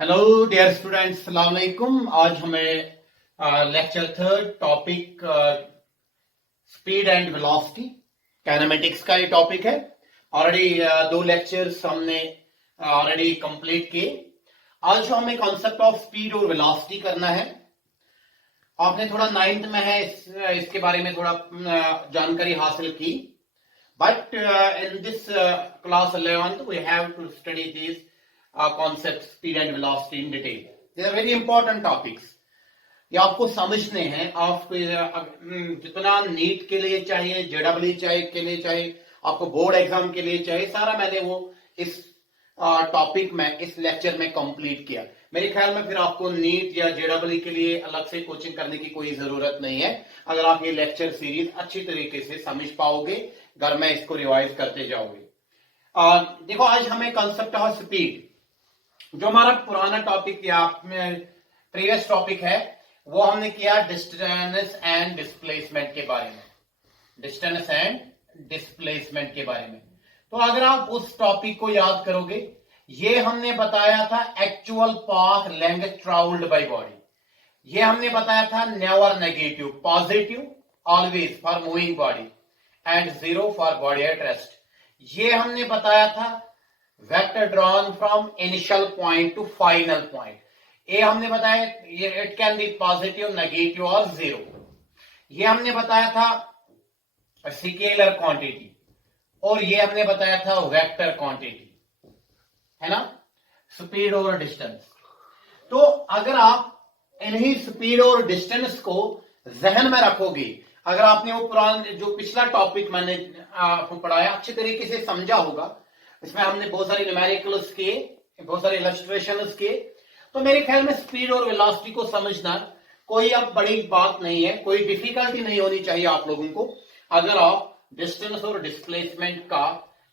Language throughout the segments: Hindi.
हेलो डियर स्टूडेंट्स, अस्सलाम वालेकुम। आज हमें lecture third topic speed and velocity kinematics का ये टॉपिक है। ऑलरेडी दो लेक्चर्स हमने ऑलरेडी कंप्लीट किए। आज जो हमें कॉन्सेप्ट ऑफ स्पीड और वेलोसिटी करना है, आपने थोड़ा नाइन्थ में है इसके बारे में थोड़ा जानकारी हासिल की, but in this class 11th we have to study these concepts speed and velocity in detail. They are very important topics. ये आपको समझने हैं। आप जितना नीट के लिए चाहिए, जेडब्ल्यू के लिए चाहिए, आपको बोर्ड एग्जाम के लिए चाहिए, सारा मैंने वो इस टॉपिक में इस लेक्चर में कंप्लीट किया। मेरे ख्याल में फिर आपको नीट या जेडब्ल्यू के लिए अलग से कोचिंग करने की कोई जरूरत नहीं है, अगर आप ये लेक्चर सीरीज अच्छी तरीके से समझ पाओगे, घर में इसको रिवाइज करते जाओगे। देखो, आज हमें कंसेप्ट ऑफ स्पीड, जो हमारा पुराना टॉपिक या प्रीवियस टॉपिक है, वो हमने किया डिस्टेंस एंड डिस्प्लेसमेंट के बारे में। डिस्टेंस एंड डिस्प्लेसमेंट के बारे में तो अगर आप उस टॉपिक को याद करोगे, ये हमने बताया था actual path length travelled by body. ये हमने बताया था never negative, positive always for moving body and zero for body at rest. ये हमने बताया था vector drawn from initial point two final point. ये हमने बताया ये it can be positive, negative और जीरो। ये हमने बताया था स्केलर क्वांटिटी, और ये हमने बताया था वेक्टर क्वांटिटी, है ना, स्पीड और डिस्टेंस। तो अगर आप इन्हीं स्पीड और डिस्टेंस को जहन में रखोगे, अगर आपने वो पुराना जो पिछला टॉपिक मैंने आपको पढ़ाया अच्छी तरीके से समझा होगा, इसमें हमने बहुत सारे न्यूमेरिकल्स किए, बहुत सारे इलस्ट्रेशंस किए, तो मेरे ख्याल में स्पीड और वेलोसिटी को समझना कोई अब बड़ी बात नहीं है, कोई डिफिकल्टी नहीं होनी चाहिए आप लोगों को, अगर आप डिस्टेंस और डिस्प्लेसमेंट का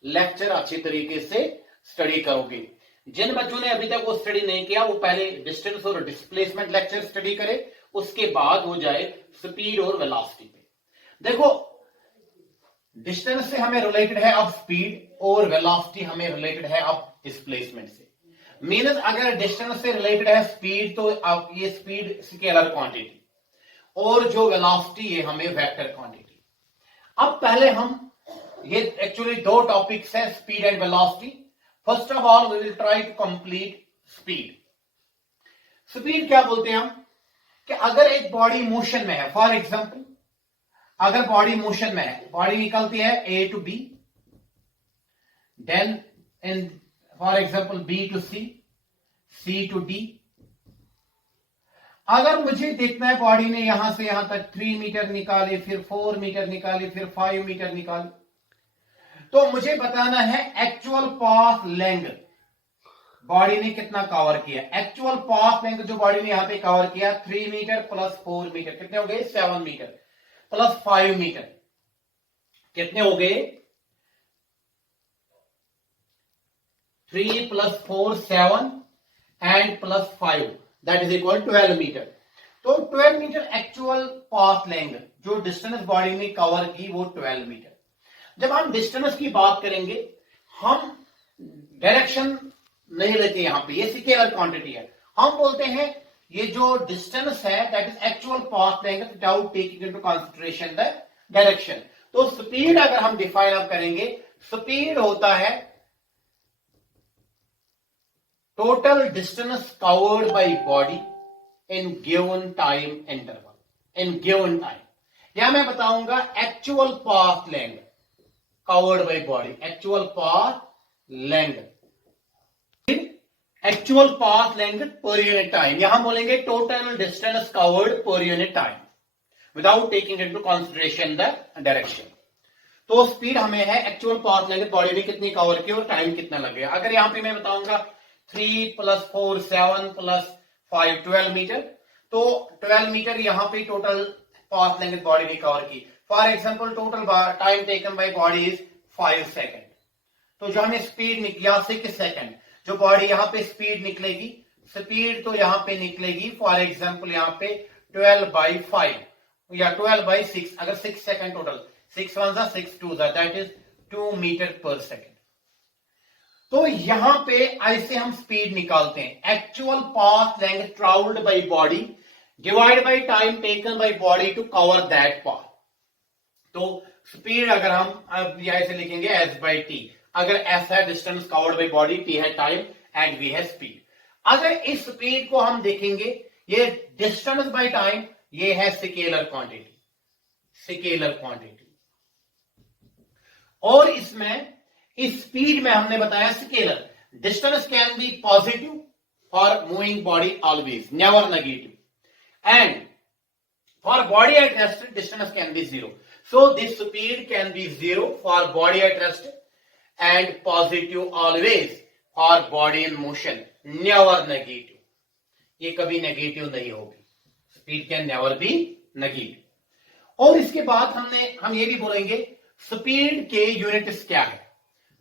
लेक्चर अच्छी तरीके से स्टडी करोगे। जिन बच्चों ने अभी तक वो स्टडी नहीं किया, वो पहले डिस्टेंस और डिस्प्लेसमेंट लेक्चर स्टडी करे, उसके बाद हो जाए स्पीड और वेलोसिटी पे। देखो, डिस्टेंस से हमें रिलेटेड है अब स्पीड, और वेलोसिटी हमें रिलेटेड है अब डिस्प्लेसमेंट से। मीनस अगर डिस्टेंस से रिलेटेड है स्पीड, तो अब ये स्पीड स्केलर क्वांटिटी, और जो वेलोसिटी है हमें वेक्टर क्वांटिटी। अब पहले हम ये एक्चुअली दो टॉपिक्स है, speed and velocity. First of all we will try to complete speed. Speed क्या बोलते हैं हम, कि अगर एक बॉडी मोशन में है, फॉर एग्जांपल अगर बॉडी मोशन में है, बॉडी निकलती है A to B, then in for example B to C, C to D. अगर मुझे देखना है बॉडी ने यहां से यहां तक 3 मीटर निकाले, फिर 4 मीटर निकाले, फिर 5 मीटर निकाले, तो मुझे बताना है एक्चुअल पाथ लेंथ बॉडी ने कितना कवर किया। एक्चुअल पाथ लेंथ जो बॉडी ने यहां पे कवर किया 3 मीटर प्लस 4 मीटर, कितने हो गए 7 मीटर, प्लस 5 मीटर, कितने हो गए 3 plus 4 7 and plus 5 that is equal 12 metre. तो 12 मीटर एक्चुअल पाथ लेंथ जो डिस्टेंस बॉडी ने कवर की वो 12 मीटर। जब हम डिस्टेंस की बात करेंगे, हम डायरेक्शन नहीं लेते, यहां पे ये स्केलर क्वांटिटी है, हम बोलते हैं ये जो डिस्टेंस है that is actual path length without taking into consideration the direction. तो स्पीड अगर हम डिफाइन अप करेंगे, स्पीड होता है total distance covered by body in given time interval, in given time. या मैं बताऊंगा actual path length covered by body, actual path length, actual path length per unit time. यहां बोलेंगे total distance covered per unit time without taking into consideration the direction. तो स्पीड हमें है एक्चुअल पाथ लेंथ बॉडी ने कितनी कवर की और टाइम कितना लगेगा। अगर यहां पे मैं बताऊंगा 3 प्लस 4 7 प्लस 5 12 मीटर, तो 12 मीटर यहां पे टोटल पाथ लेंथ बॉडी ने कवर की। For example total time taken by body is 5 second. तो जो हमें स्पीड निकली 6 सेकंड, जो बॉडी यहां पे स्पीड निकलेगी, स्पीड तो यहां पे निकलेगी फॉर एग्जांपल यहां पे 12/5 या 12/6, अगर 6 second total, 6 1 6 2 that is 2 metre per second. तो यहां पे ऐसे हम स्पीड निकालते हैं, actual path length travelled by body divide by time taken by body to cover that path. तो स्पीड अगर हम अब ऐसे लिखेंगे एस बाई टी, अगर एस है distance covered by body, T है टाइम एंड वी है स्पीड। अगर इस स्पीड को हम देखेंगे, ये डिस्टेंस बाय टाइम, ये है स्केलर क्वांटिटी, स्केलर क्वांटिटी। और इसमें इस स्पीड में हमने बताया scalar, distance can be positive for moving body always, never negative, and for body at rest distance can be zero. So this speed can be zero for body at rest and positive always for body in motion, never negative. ये कभी नेगेटिव नहीं होगी, speed can never be negative. और इसके बाद हम ये भी बोलेंगे स्पीड के यूनिट्स क्या है।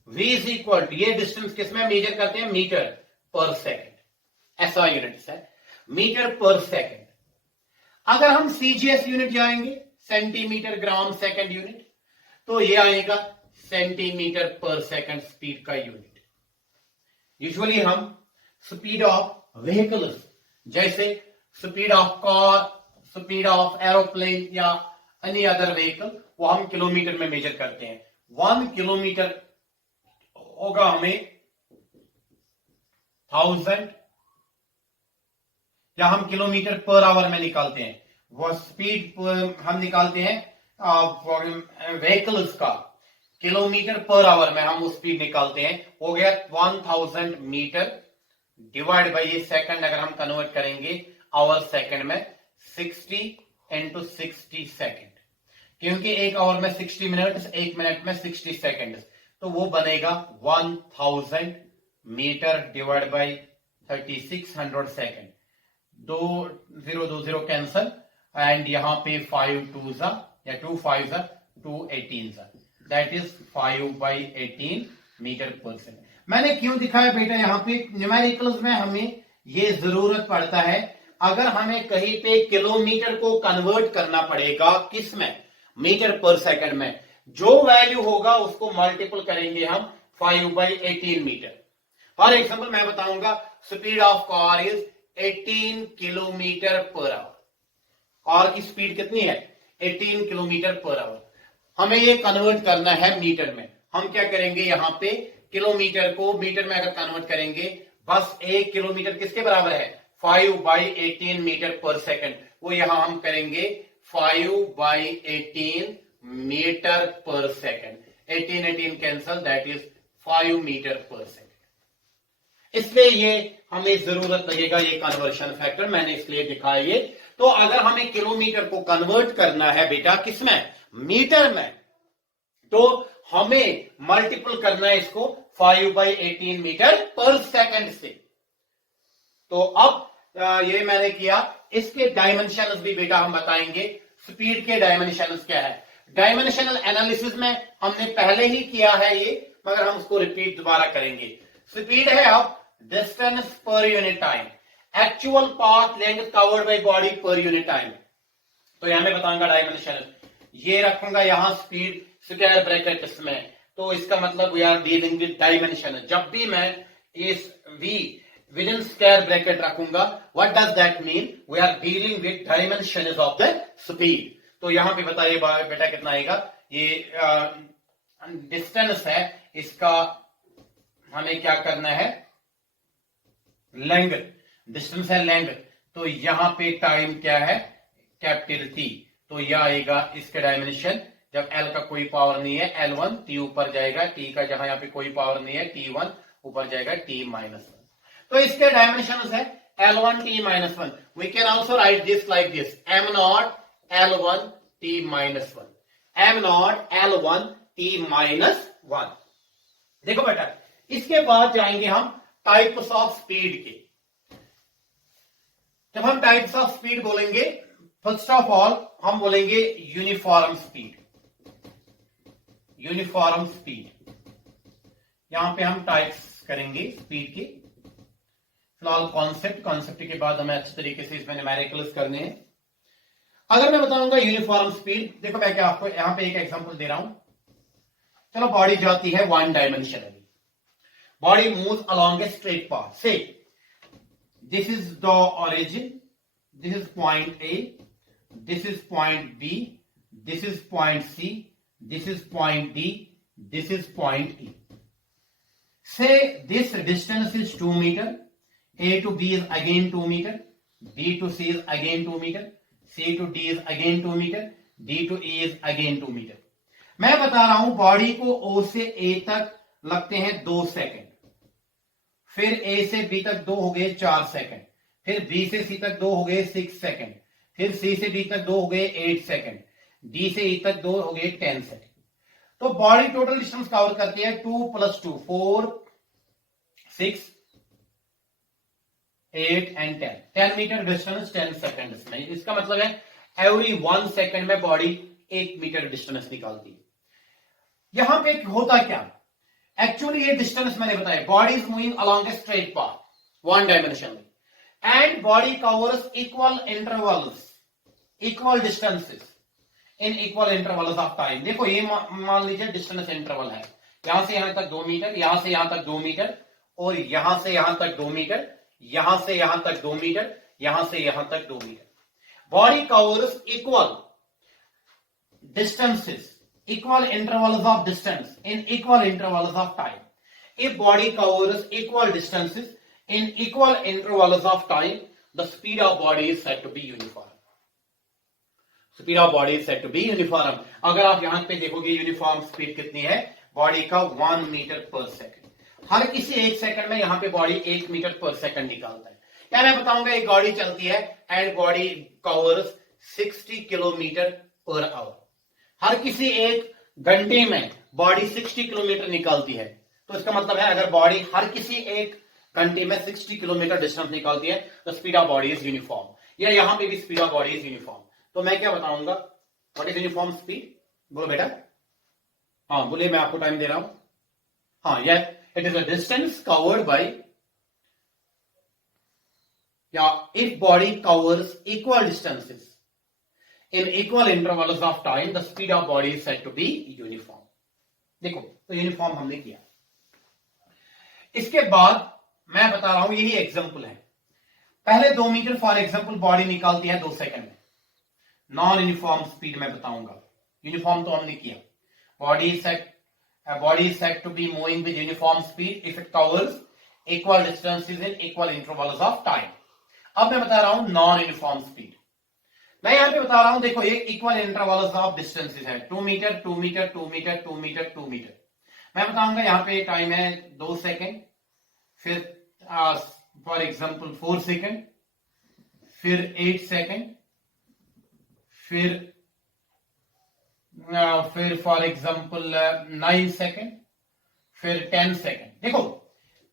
v इज इक्वल टू, ये डिस्टेंस किसमें मेजर करते हैं, मीटर पर सेकेंड, ऐसा यूनिट्स है मीटर पर सेकेंड। अगर हम सीजीएस यूनिट जाएंगे, सेंटीमीटर ग्राम सेकंड यूनिट, तो ये आएगा सेंटीमीटर पर सेकंड स्पीड का यूनिट। यूजुअली हम स्पीड ऑफ व्हीकल्स जैसे speed of car, speed of aeroplane या एनी अदर व्हीकल, वो हम किलोमीटर में मेजर करते हैं। 1 किलोमीटर होगा हमें 1000, या हम किलोमीटर पर आवर में निकालते हैं, वो स्पीड हम निकालते हैं व्हीकल्स का, किलोमीटर पर आवर में हम वो स्पीड निकालते हैं, हो गया 1000 मीटर डिवाइड बाय ये सेकंड, अगर हम कन्वर्ट करेंगे आवर सेकंड में 60 इंटू 60 सेकंड, क्योंकि एक आवर में 60 मिनट, एक मिनट में 60 सेकंड, तो वो बनेगा 1000 metre divide by 3600 second. 2 cancel and यहां पे 5 2 या 2 5 2 18 that is 5/18 metre per second. मैंने क्यों दिखाया बेटा, यहां पे न्यूमेरिकल्स में हमें ये जरूरत पड़ता है, अगर हमें कहीं पे किलोमीटर को कन्वर्ट करना पड़ेगा किस में, मीटर पर सेकंड में, जो वैल्यू होगा उसको मल्टीपल करेंगे हम 5/18 मीटर। फॉर एग्जाम्पल मैं बताऊंगा speed of car is 18 kilometre per our. Car की स्पीड कितनी है, 18 किलोमीटर पर आवर। हमें ये कन्वर्ट करना है मीटर में, हम क्या करेंगे, यहां पे किलोमीटर को मीटर में अगर कन्वर्ट करेंगे, बस 1 किलोमीटर किसके बराबर है, 5/18 मीटर पर सेकंड, वो यहां हम करेंगे 5/18 metre per second. 18 cancel, that is 5 metre per second. इसलिए ये हमें जरूरत लगेगा, ये कन्वर्शन फैक्टर मैंने इसलिए दिखाया ये। तो अगर हमें किलोमीटर को कन्वर्ट करना है बेटा किसमें, मीटर में, तो हमें मल्टीपल करना है इसको 5/18 मीटर पर सेकंड से। तो अब ये मैंने किया, इसके डायमेंशंस भी बेटा हम बताएंगे, स्पीड के डायमेंशंस क्या है। डायमेंशनल एनालिसिस में हमने पहले ही किया है ये, मगर हम उसको रिपीट दोबारा करेंगे। स्पीड है अब distance per unit time, actual path length covered by body per unit time. तो यहां मैं बताऊंगा डायमेंशन, ये रखूंगा यहां स्पीड स्क्वायर ब्रैकेट में, तो इसका मतलब we are dealing with dimension. जब भी मैं इस v with in square bracket रखूंगा, what does that mean, we are dealing with dimension of the speed. तो यहां पे बताइए बेटा कितना आएगा, ये डिस्टेंस है, इसका हमें क्या करना है, लेंथ, डिस्टेंस है लेंथ, तो यहां पे टाइम क्या है, कैपिटल टी, तो यह आएगा इसके डायमेंशन। जब एल का कोई पावर नहीं है, L1 टी ऊपर जाएगा, टी का जहां यहाँ पे कोई पावर नहीं है, T1 ऊपर जाएगा, T-1। तो इसके डायमेंशन है L1 T-1। We can also write this like this, M0 L1 T-1, M0 L1 T-1। देखो बेटा, इसके बाद जाएंगे हम टाइप्स ऑफ स्पीड के। जब हम टाइप्स ऑफ स्पीड बोलेंगे, फर्स्ट ऑफ ऑल हम बोलेंगे यूनिफॉर्म स्पीड। यूनिफॉर्म स्पीड, यहां पे हम टाइप्स करेंगे स्पीड के। फिलहाल कॉन्सेप्ट के बाद हमें अच्छे तरीके से इसमें न्यूमेरिकल्स करने हैं। अगर मैं बताऊंगा यूनिफॉर्म स्पीड, देखो मैं क्या आपको यहां पे एक एग्जांपल दे रहा हूं। चलो बॉडी जाती है one dimensionally, body moves along a straight path. Say this is the origin, this is point A, this is point B, this is point C, this is point D, this is point E. Say this distance is 2 meter, A to B is again 2 meter, B to C is again 2 meter, C to D is again 2 meter, D to E is again 2 meter. मैं बता रहा हूं बॉडी को O से A तक लगते हैं 2 सेकंड, फिर A से B तक 2 हो गए 4 सेकंड, फिर B से C तक 2 हो गए 6 सेकंड, फिर C से D तक 2 हो गए 8 सेकंड, D से E तक 2 हो गए 10 सेकंड. तो बॉडी टोटल डिस्टेंस कवर करती है 2 + 2 4 6 8 एंड 10. 10 मीटर डिस्टेंस 10 सेकंड में. इसका मतलब है एवरी 1 सेकंड में बॉडी 1 मीटर डिस्टेंस निकालती है. यहां पे होता क्या, एक्चुअली ये डिस्टेंस मैंने बताया, body is moving along a straight path one dimensionally and body covers equal intervals, equal distances in equal intervals of time. देखो ये मान लीजिए डिस्टेंस इंटरवल है, यहां से यहां तक 2 मीटर, यहां से यहां तक 2 मीटर, और यहां से यहां तक 2 मीटर, यहां से यहां तक 2 मीटर, यहां से यहां तक 2 metre. Body covers equal distances, equal intervals of distance in equal intervals of time. If body covers equal distances in equal intervals of time, the speed of body is said to be uniform. Speed of body is said to be uniform. अगर आप यहां पे देखोगे यूनिफॉर्म स्पीड कितनी है बॉडी का 1 मीटर पर सेकंड. हर किसी 1 सेकंड में यहां पे बॉडी 1 मीटर पर सेकंड निकालता है. क्या मैं बताऊंगा एक गाड़ी चलती है and body covers 60 kilometre per hour. हर किसी 1 घंटे में बॉडी 60 किलोमीटर निकालती है. तो इसका मतलब है अगर बॉडी हर किसी 1 घंटे में 60 किलोमीटर डिस्टेंस निकालती है तो speed of body is uniform. या यहां पे भी speed of body is uniform. तो मैं क्या बताऊंगा, व्हाट इज यूनिफॉर्म स्पीड? बोलो बेटा. हाँ बोलिए, मैं आपको टाइम दे रहा हूं. हाँ, यह it is a distance covered by, या if body covers equal distances in equal intervals of time, the speed of body is said to be uniform. देखो तो यूनिफॉर्म हमने किया. इसके बाद मैं बता रहा हूं, यही एग्जांपल है. पहले 2 मीटर फॉर एग्जांपल बॉडी निकालती है 2 सेकंड में. नॉन यूनिफॉर्म स्पीड मैं बताऊंगा. यूनिफॉर्म तो हमने किया. Body is said to be moving with uniform speed if it covers equal distances in equal intervals of time. अब मैं बता रहा हूं नॉन यूनिफॉर्म स्पीड. मैं यहां पे बता रहा हूं, देखो ये इक्वल इंटरवल्स ऑफ डिस्टेंसेस है. 2 metre 2 metre 2 metre 2 metre 2 metre. मैं बताऊंगा यहां पे टाइम है 2 सेकंड, फिर फॉर एग्जांपल 4 सेकंड, फिर 8 सेकंड, फिर फॉर एग्जांपल 9 सेकंड, फिर 10 सेकंड. देखो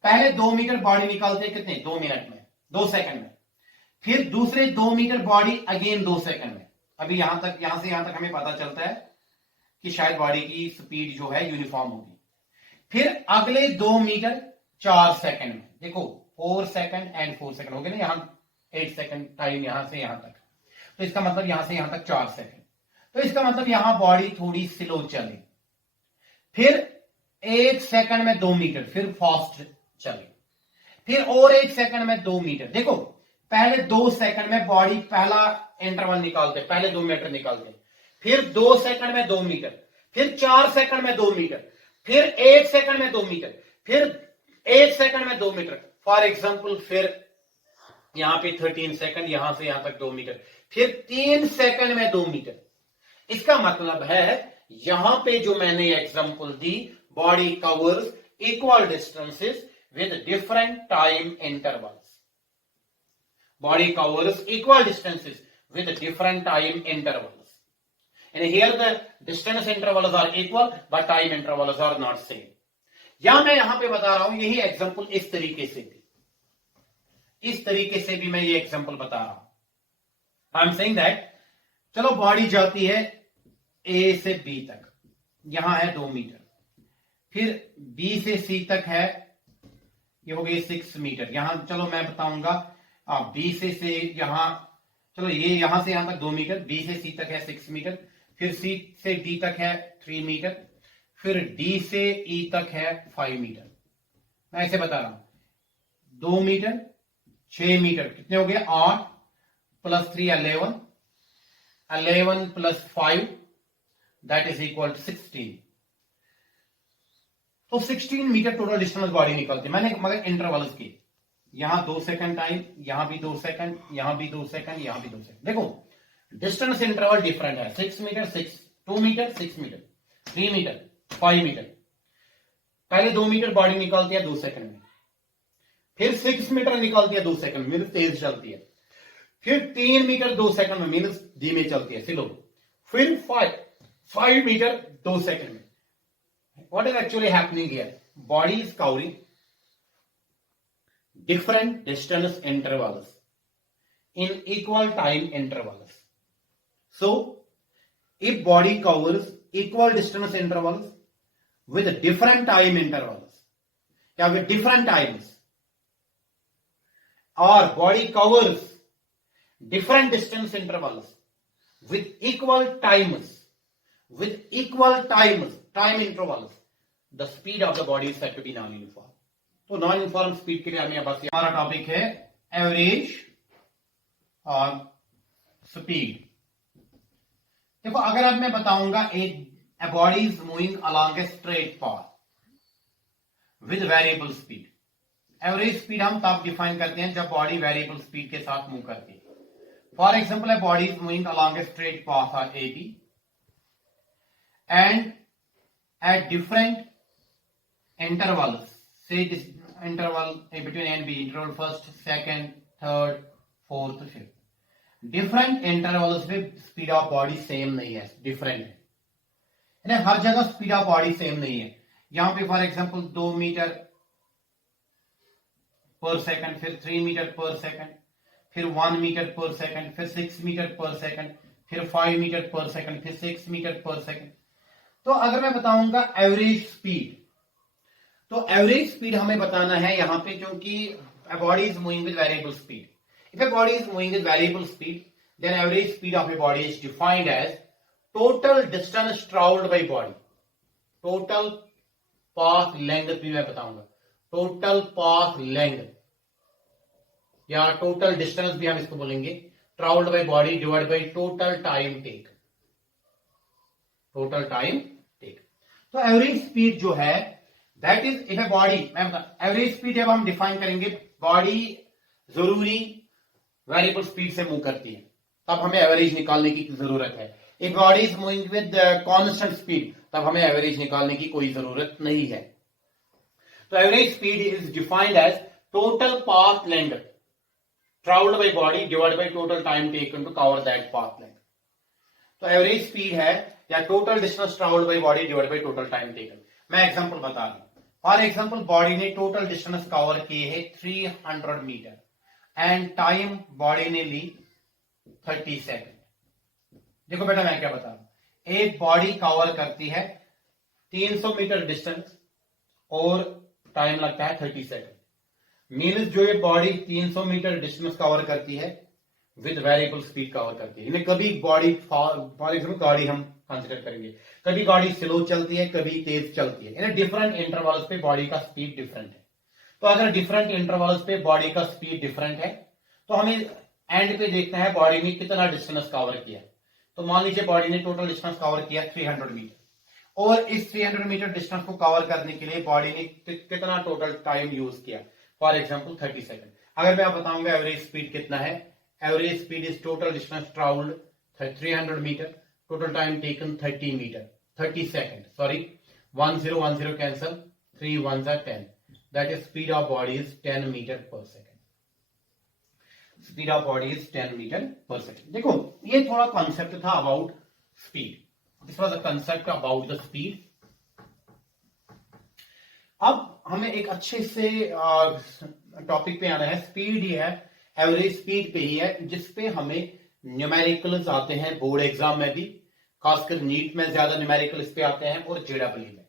पहले 2 मीटर बॉडी निकालते हैं कितने, 2 मिनट में, 2 सेकंड में. फिर दूसरे 2 मीटर बॉडी अगेन 2 सेकंड में. अभी यहां से यहां तक हमें पता चलता है कि शायद बॉडी की स्पीड जो है यूनिफॉर्म होगी. फिर अगले 2 मीटर 4 सेकंड में. देखो 4 सेकंड एंड 4 सेकंड हो गए ना, यहां 8 सेकंड टाइम यहां से यहां तक. तो इसका मतलब यहां से यहां तक 4 सेकंड. तो इसका मतलब यहां बॉडी थोड़ी स्लो चले. फिर 1 सेकंड में 2 मीटर, फिर फास्ट चले. फिर और 1 सेकंड में 2 मीटर. देखो पहले 2 सेकंड में बॉडी पहला इंटरवल निकालते, पहले 2 मीटर निकालते, फिर 2 सेकंड में 2 मीटर, फिर 4 सेकंड में 2 मीटर, फिर 1 सेकंड में 2 मीटर, फिर 1 सेकंड में 2 मीटर. फॉर एग्जांपल फिर यहां पे 13 सेकंड, यहां से यहां तक 2 मीटर, फिर 3 सेकंड में 2 मीटर. इसका मतलब है यहां पे जो मैंने example the, body covers equal distances with different time intervals. Body covers equal distances with different time intervals. And here the distance intervals are equal, but time intervals are not same. या मैं यहां पे बता रहा हूं यही एग्जांपल इस तरीके से भी मैं ये एग्जांपल बता रहा हूं. आई एम सेइंग दैट चलो बॉडी जाती है ए से बी तक, यहां है 2 मीटर, फिर बी से सी तक है, ये हो गई 6 मीटर. यहां चलो मैं बताऊंगा बी से यहां, चलो ये यहां से यहां तक 2 मीटर, बी से सी तक है 6 मीटर, फिर सी से डी तक है 3 मीटर, फिर डी से ई तक है 5 मीटर. मैं ऐसे बता रहा हूं 2 मीटर 6 मीटर कितने हो गए 8 plus 3 11 11 plus 5 that is equal to 16। तो 16 मीटर टोटल डिस्टेंस बॉडी निकलती है। मैंने मगर इंटरवल्स की यहां 2 सेकंड टाइम, यहां भी 2 सेकंड, यहां भी 2 सेकंड, यहां भी 2 सेकंड। देखो डिस्टेंस इंटरवल डिफरेंट है। 6 metre 6, 2 metre 6 metre, 3 metre 5 metre. पहले 2 मीटर बॉडी निकालती है 2 सेकंड में, फिर 6 मीटर निकालती है 2 सेकंड में, तेज चलती है। फिर 3 मीटर 2 सेकंड में, मीनस धीमे चलती है स्लो। फिर 5 मीटर 2 सेकंड में। What is actually happening here? Body is covering different distance intervals in equal time intervals. So, if body covers equal distance intervals with different time intervals, या with different times, or body covers different distance intervals with equal times, time intervals, the speed of the body is said to be non-uniform. तो नॉन यूनिफॉर्म स्पीड के लिए हमें बस हमारा टॉपिक है एवरेज और स्पीड। देखो अगर अब मैं बताऊंगा एक body is moving along a straight path with variable speed. Average speed हम तब डिफाइन करते हैं जब बॉडी वेरिएबल स्पीड के साथ मूव करती है। For example, a body is moving along a straight path और A B and at different intervals, say this interval between A and B, interval first, second, third, fourth, fifth, different intervals पे स्पीड ऑफ बॉडी सेम नहीं है, डिफरेंट है। यानी हर जगह स्पीड ऑफ बॉडी सेम नहीं है। यहां पे for example 2 metre per second, फिर 3 मीटर पर सेकंड, फिर 1 मीटर पर सेकंड, फिर 6 मीटर पर सेकंड, फिर 5 मीटर पर सेकंड, फिर 6 मीटर पर सेकंड। तो अगर मैं बताऊंगा एवरेज स्पीड, तो एवरेज स्पीड हमें बताना है यहां पे, क्योंकि a body is moving with variable speed. If a body is moving with variable speed, then average speed of a body is defined as total distance traveled by body. Total path length भी मैं बताऊंगा, total path length या total distance भी हम इसको बोलेंगे, traveled by body divided by total time taken. Total time take. तो एवरेज स्पीड जो है that is if a body, मैं बता एवरेज स्पीड जब हम डिफाइन करेंगे, बॉडी जरूरी वेरिएबल स्पीड से मूव करती है, तब हमें एवरेज निकालने की जरूरत है। If body is moving with constant speed, तब हमें एवरेज निकालने की कोई जरूरत नहीं है। तो average speed is defined as total path length travelled by body divided by total time taken to cover that path length. तो एवरेज स्पीड है या total distance travelled by body divided by total time taken. मैं एग्जांपल बता रहा हूं। फॉर एग्जांपल, बॉडी ने टोटल डिस्टेंस कवर किए है 300 मीटर एंड टाइम बॉडी ने ली 30 सेकंड। देखो बेटा मैं क्या बता रहा हूं, एक बॉडी कवर करती है 300 मीटर डिस्टेंस और टाइम लगता है 30 सेकंड। मीन्स जो ये बॉडी 300 मीटर डिस्टेंस कवर करती है विद वेरिएबल स्पीड कवर करती है। कभी बॉडी फॉर एग्जाम्पल गाड़ी हम कंसिडर करेंगे, कभी गाड़ी स्लो चलती है, कभी तेज चलती है। यानी डिफरेंट इंटरवल्स पे बॉडी का स्पीड डिफरेंट है। तो अगर डिफरेंट इंटरवल्स पे बॉडी का स्पीड डिफरेंट है, तो हमें एंड पे देखना है बॉडी ने कितना डिस्टेंस कवर किया। तो मान लीजिए बॉडी ने टोटल डिस्टेंस कवर किया 300 मीटर, और इस 300 मीटर डिस्टेंस को कवर करने के लिए बॉडी ने कितना टोटल टाइम यूज किया, फॉर एग्जाम्पल 30 सेकंड। अगर मैं आप बताऊंगा एवरेज स्पीड कितना है, average speed is total distance travelled 300 metre, total time taken 30 seconds, sorry, 10 cancel, 3 ones are 10, that is speed of body is 10 meter per second. Speed of body is 10 meter per second. देखो ये थोड़ा कॉन्सेप्ट था about speed, this was a concept about the speed. अब हमें एक अच्छे से टॉपिक पे आना है। स्पीड ही है, एवरेज स्पीड पे ही है, जिसपे हमें न्यूमेरिकल्स आते हैं बोर्ड एग्जाम में भी, खासकर नीट में ज्यादा न्यूमेरिकल इस पे आते हैं और जेडब्ल्यू में।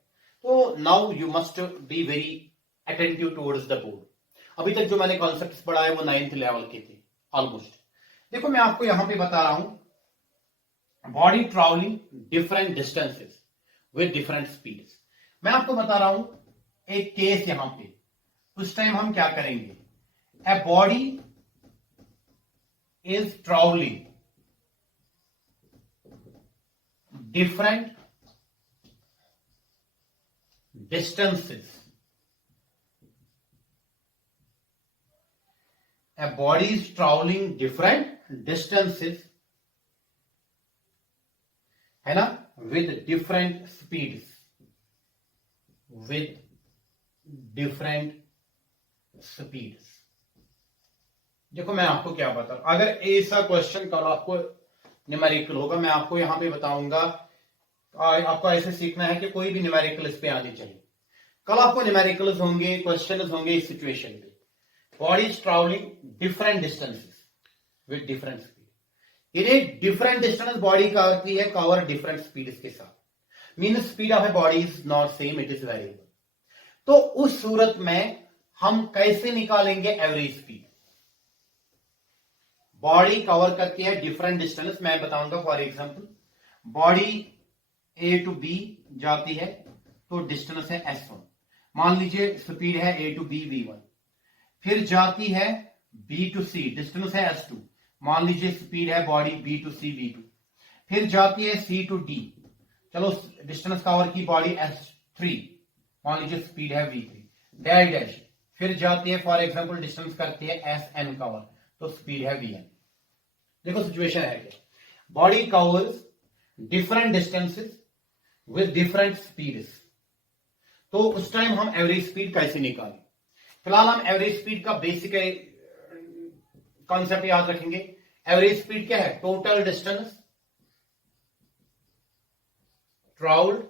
तो now you must be very attentive towards the board. अभी तक जो मैंने कॉन्सेप्ट्स पढ़ाए वो 9th लेवल के थे ऑलमोस्ट। देखो मैं आपको यहां पे बता रहा हूं body travelling different distances with different speeds. मैं आपको बता रहा हूं एक केस यहां पे, उस टाइम हम क्या करेंगे, ए body is travelling different distances. A body is traveling different distances, है ना, with different speeds, with different speeds. देखो मैं आपको क्या बताऊं, अगर ऐसा क्वेश्चन कल आपको न्यूमेरिकल होगा, मैं आपको यहां पे बताऊंगा, आपको ऐसे सीखना है कि कोई भी न्यूमेरिकल इस पे आनी चाहिए। कल आपको न्यूमेरिकल्स होंगे, क्वेश्चंस होंगे इस सिचुएशन पे, body is travelling different distances with different speed. ये डिफरेंट डिस्टेंस बॉडी करती है कवर डिफरेंट स्पीड के साथ, mean speed of a body is not same, it is variable. तो उस सूरत में हम कैसे निकालेंगे एवरेज स्पीड? बॉडी कवर करती है डिफरेंट डिस्टेंस, मैं बताऊंगा। For example body A to B जाती है तो डिस्टेंस है S1, मान लीजिए स्पीड है A टू बी V1। फिर जाती है B टू C, डिस्टेंस है S2, मान लीजिए स्पीड है body B to C V2। फिर जाती है C टू D, चलो डिस्टेंस कवर की बॉडी S3, मान लीजिए स्पीड है V3 डैश डैश। फिर जाती है फॉर एग्जांपल डिस्टेंस करती है SN कवर, तो स्पीड है VN। देखो सिचुएशन है, body covers different distances with different speeds, तो उस टाइम हम एवरेज स्पीड कैसे निकालें? फिलहाल हम एवरेज स्पीड का बेसिक कॉन्सेप्ट याद रखेंगे। एवरेज स्पीड क्या है? Total distance travelled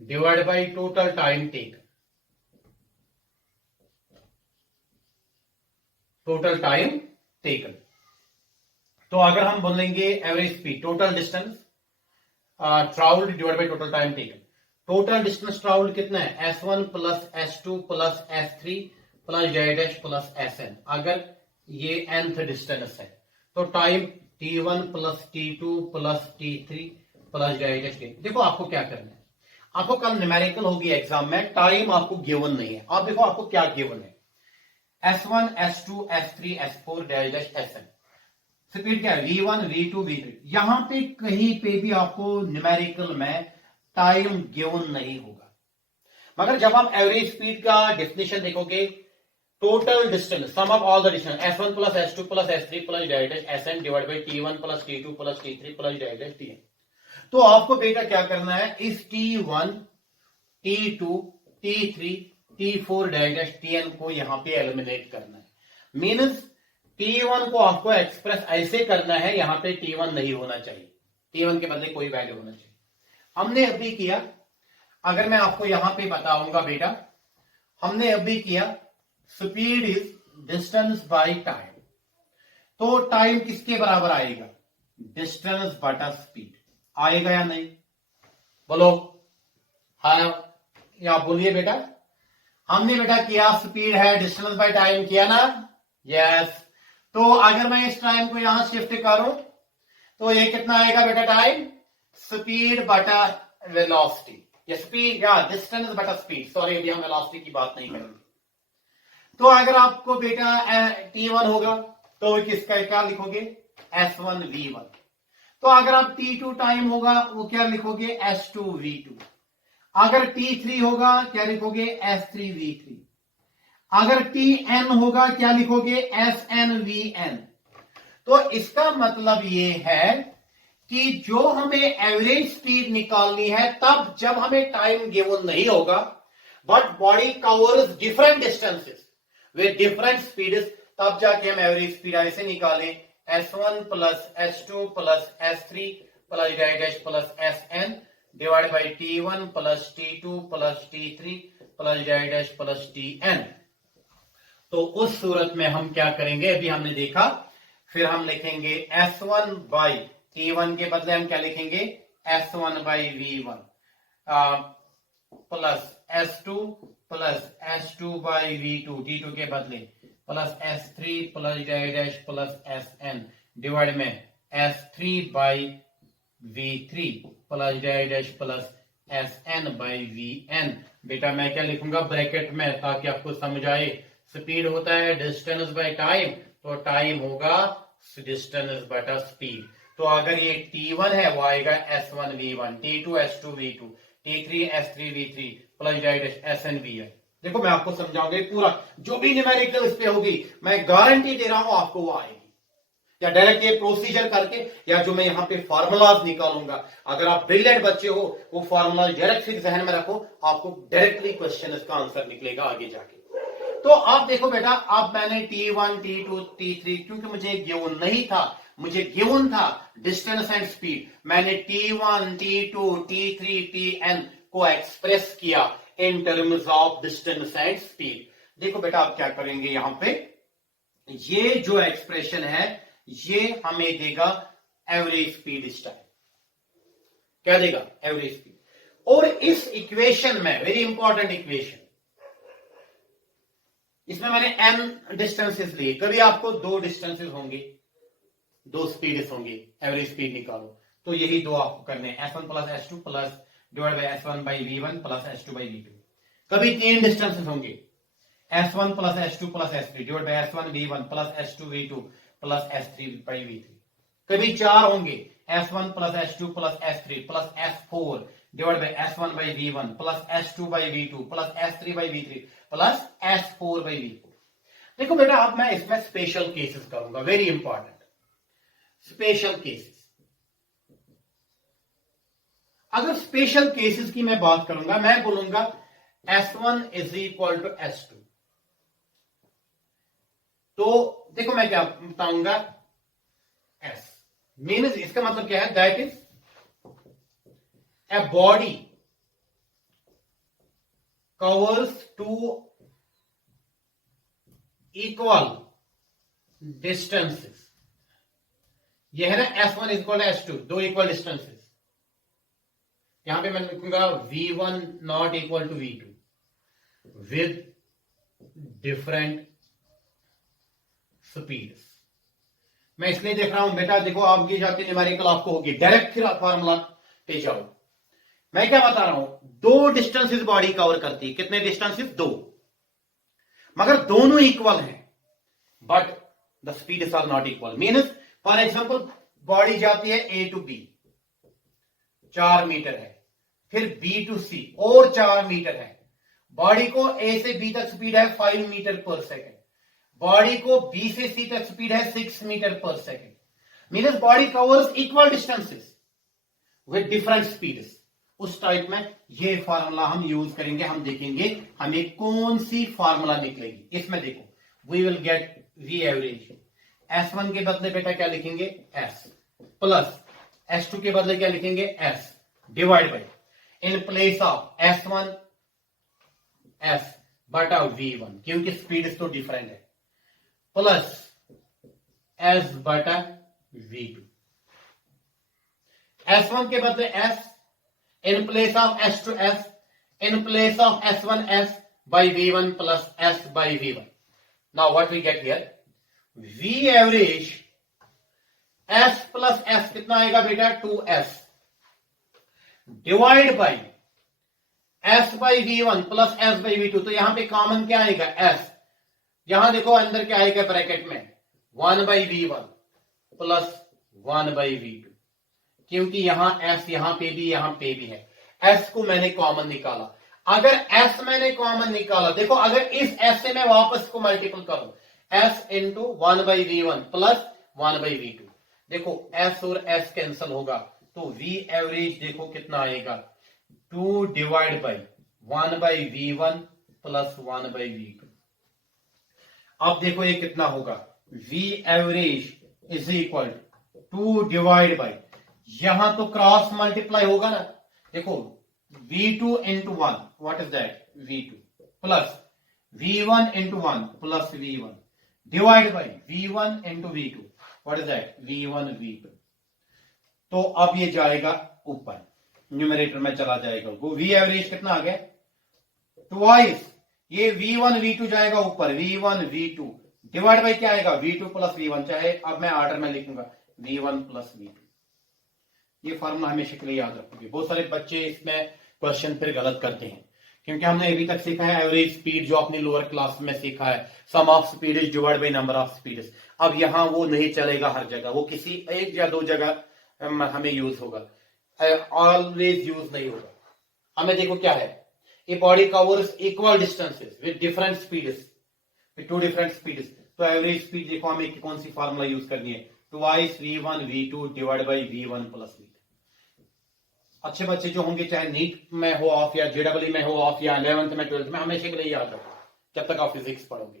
divide by total time taken, total time taken. तो अगर हम बोलेंगे average speed total distance travelled divide by total time taken, total distance travelled कितना है? S1 plus S2 plus S3 plus Z plus SN। अगर ये nth डिस्टेंस है तो time T1 plus T2 plus T3 plus Z। देखो आपको क्या करना है, आपको कल न्यूमेरिकल होगी एग्जाम में, टाइम आपको गिवन नहीं है। आप देखो आपको क्या गिवन है, S1 S2 S3 S4 dash SN। Speed क्या है? V1 V2 V3। यहां पे कहीं पे भी आपको न्यूमेरिकल में टाइम गिवन नहीं होगा। मगर जब आप एवरेज स्पीड का डेफिनेशन देखोगे, total distance sum of all the distance S1 plus S2 plus S3 plus dash SN divide by T1 plus T2 plus T3 plus dash TN। तो आपको बेटा क्या करना है, इस T1 T2 T3 T4 dash TN को यहां पे एलिमिनेट करना है। मीन्स T1 को आपको एक्सप्रेस ऐसे करना है, यहां पे T1 नहीं होना चाहिए, T1 के बदले कोई वैल्यू होना चाहिए। हमने अभी किया, अगर मैं आपको यहां पे बताऊंगा बेटा, हमने अभी किया speed is distance by time, तो टाइम किसके बराबर आएगा? डिस्टेंस बटा स्पीड। आएगा या नहीं? बोलो हाँ या बोलिए बेटा। हमने बेटा किया स्पीड है डिस्टेंस बाय टाइम किया ना? यस। तो अगर मैं इस टाइम को यहां शिफ्ट करूं तो ये कितना आएगा बेटा? टाइम स्पीड बटा वेलोसिटी, या स्पीड या डिस्टेंस बटा स्पीड। सॉरी अभी हम वेलोसिटी की बात नहीं करेंगे। तो अगर आपको बेटा T1 होगा तो किसका क्या लिखोगे? S1 V1। तो अगर आप T2 टाइम होगा वो क्या लिखोगे? S2 V2। अगर T3 होगा क्या लिखोगे? S3 V3। अगर Tn होगा क्या लिखोगे? SN VN। तो इसका मतलब ये है कि जो हमें एवरेज स्पीड निकालनी है तब जब हमें टाइम गिवन नहीं होगा, but body covers different distances with different speeds, तब जाके हम एवरेज स्पीड ऐसे निकालें S1 plus S2 plus S3 plus dash plus SN divide by T1 plus T2 plus T3 plus dash plus TN। तो उस सूरत में हम क्या करेंगे, अभी हमने देखा, फिर हम लिखेंगे S1 बाई T1 के बदले हम क्या लिखेंगे? S1 by V1 plus S2 plus S2 by V2, T2 के बदले plus S3 plus dash plus SN divide में S3 by V3 plus dash plus S N by V N. बेटा मैं क्या लिखूंगा ब्रैकेट में ताकि आपको समझ आए। स्पीड होता है डिस्टेंस बाय टाइम, तो टाइम होगा डिस्टेंस बटा स्पीड। तो अगर ये T1 है वो आएगा S1 V1, T2 S2 V2, T3 S3 V3 plus diet SN देखो मैं आपको समझाऊंगा पूरा, जो भी न्यूमेरिकल इस पे होगी मैं गारंटी दे रहा हूं आपको वो आएगी, या डायरेक्ट ये प्रोसीजर करके, या जो मैं यहाँ पे फार्मूलाज निकालूंगा। अगर आप ब्रिलियंट बच्चे हो वो फार्मूला डायरेक्ट फिर जहन में रखो, आपको डायरेक्टली क्वेश्चन इसका आंसर निकलेगा आगे जाके। तो आप देखो बेटा, अब मैंने T1 T2 T3, क्योंकि मुझे गिवन नहीं था, मुझे गिवन था डिस्टेंस एंड स्पीड, मैंने T1 T2 T3 Tn को एक्सप्रेस किया in terms of distance and speed. देखो बेटा आप क्या करेंगे, यहां पे ये जो एक्सप्रेशन है ये हमें देगा एवरेज स्पीड इस टाइम। क्या देगा? Average speed. और इस इक्वेशन में वेरी इंपॉर्टेंट इक्वेशन, इसमें मैंने n डिस्टेंसेस लिए। कभी आपको दो डिस्टेंसेस होंगे, दो स्पीड्स होंगी, एवरेज स्पीड निकालो, तो यही दो आपको करने हैं, S1 plus S2 plus divide by S1 by V1 plus S2 by V2। कभी तीन डिस्टेंसेस होंगे, S1 plus S2 plus S3 divide by S1 V1 plus S2 V2 plus S3 by V3। कभी चार होंगे, S1 plus S2 plus S3 plus S4 divide by S1 by V1 plus S2 by V2 plus S3 by V3 plus S4 by V4। देखो बेटा अब मैं इसमें स्पेशल केसेस करूंगा, वेरी इंपॉर्टेंट स्पेशल केसेस। अगर स्पेशल केसेस की मैं बात करूंगा, मैं बोलूंगा S1 is equal to S2, तो देखो मैं क्या बताऊंगा, S मीन्स इसका मतलब क्या है, that is a body covers two equal distances. यह है ना S1 इक्वल S2, दो इक्वल डिस्टेंसेस। यहां पे मैं लिखूंगा V1 not equal to V2 with different speeds. मैं इसलिए देख रहा हूं बेटा, देखो आप ये जाते न्यूमेरिकल आपको होगी, डायरेक्ट फिर फार्मूला पे जाओ। मैं क्या बता रहा हूं, दो डिस्टेंसेस बॉडी कवर करती है। कितने डिस्टेंसेस? दो, मगर दोनों इक्वल हैं, but the speeds are not equal. Means for example body जाती है A टू B 4 मीटर है, फिर B टू C और 4 मीटर है। बॉडी को A से B तक स्पीड है 5 मीटर पर सेकेंड, बॉडी को B से C तक स्पीड है 6 metre per second. Means body covers equal distances with different speeds. उस टाइप में ये फार्मूला हम यूज करेंगे। हम देखेंगे हमें कौन सी फार्मूला निकलेगी। इसमें देखो we will get V average. S1 के बदले बेटा क्या लिखेंगे, S प्लस S2 के बदले क्या लिखेंगे, S divide by, in place of S1 S बटा V1, क्योंकि स्पीड तो डिफरेंट है, प्लस S बटा V2। S1 के बदले S, in place of S2 S, in place of S1 S by V1 plus S by V1। Now what we get here, V average S plus S कितना आएगा बेटा, 2S divide by S by V1 plus S by V2। तो यहां पे कॉमन क्या आएगा, S। यहां देखो अंदर क्या आएगा ब्रैकेट में, 1 by V1 plus 1 by V2, क्योंकि यहां S यहां पे भी है। S को मैंने कॉमन निकाला। अगर S मैंने कॉमन निकाला, देखो अगर इस S से मैं वापस को मल्टीपल करूं, S into 1 by V1 plus 1 by V2, देखो S और S कैंसिल होगा, तो V एवरेज देखो कितना आएगा, 2 divide by 1 by V1 plus 1 by V2। अब देखो ये कितना होगा, V average is equal 2 divide by, यहां तो क्रॉस मल्टीप्लाई होगा ना, देखो V2 into 1 what is that, V2 plus V1 into 1 plus V1 divide by V1 into V2 what is that, V1 V2। तो अब ये जाएगा ऊपर, न्यूमरेटर में चला जाएगा, वो V एवरेज कितना आ गया, ट्वाइस ये V1 V2 जाएगा ऊपर, V1 V2 डिवाइड बाई क्या आएगा, V2 प्लस V1, चाहे अब मैं ऑर्डर में लिखूंगा V1 प्लस V2। ये फॉर्मूला हमेशा के लिए याद रखोगे। बहुत सारे बच्चे इसमें क्वेश्चन फिर गलत करते हैं, क्योंकि हमने अभी तक सीखा है एवरेज स्पीड, जो अपनी लोअर क्लास में सीखा है, sum of speed is divide by number of speed. अब यहां वो नहीं चलेगा हर जगह, वो किसी एक या दो जगह हमें यूज होगा, ऑलवेज यूज नहीं होगा। हमें देखो क्या है, ए body covers equal distances with different speeds, with two different speeds. तो एवरेज स्पीड देखो हमें कौन सी फार्मूला यूज करनी है, twice v1 v2 divide by v1 plus v2। अच्छे बच्चे जो होंगे, चाहे नीट में हो ऑफ या जेडब्ल्यू में हो ऑफ या 11th में 12th में, हमेशा के लिए याद रखो जब तक आप फिजिक्स पढ़ोगे,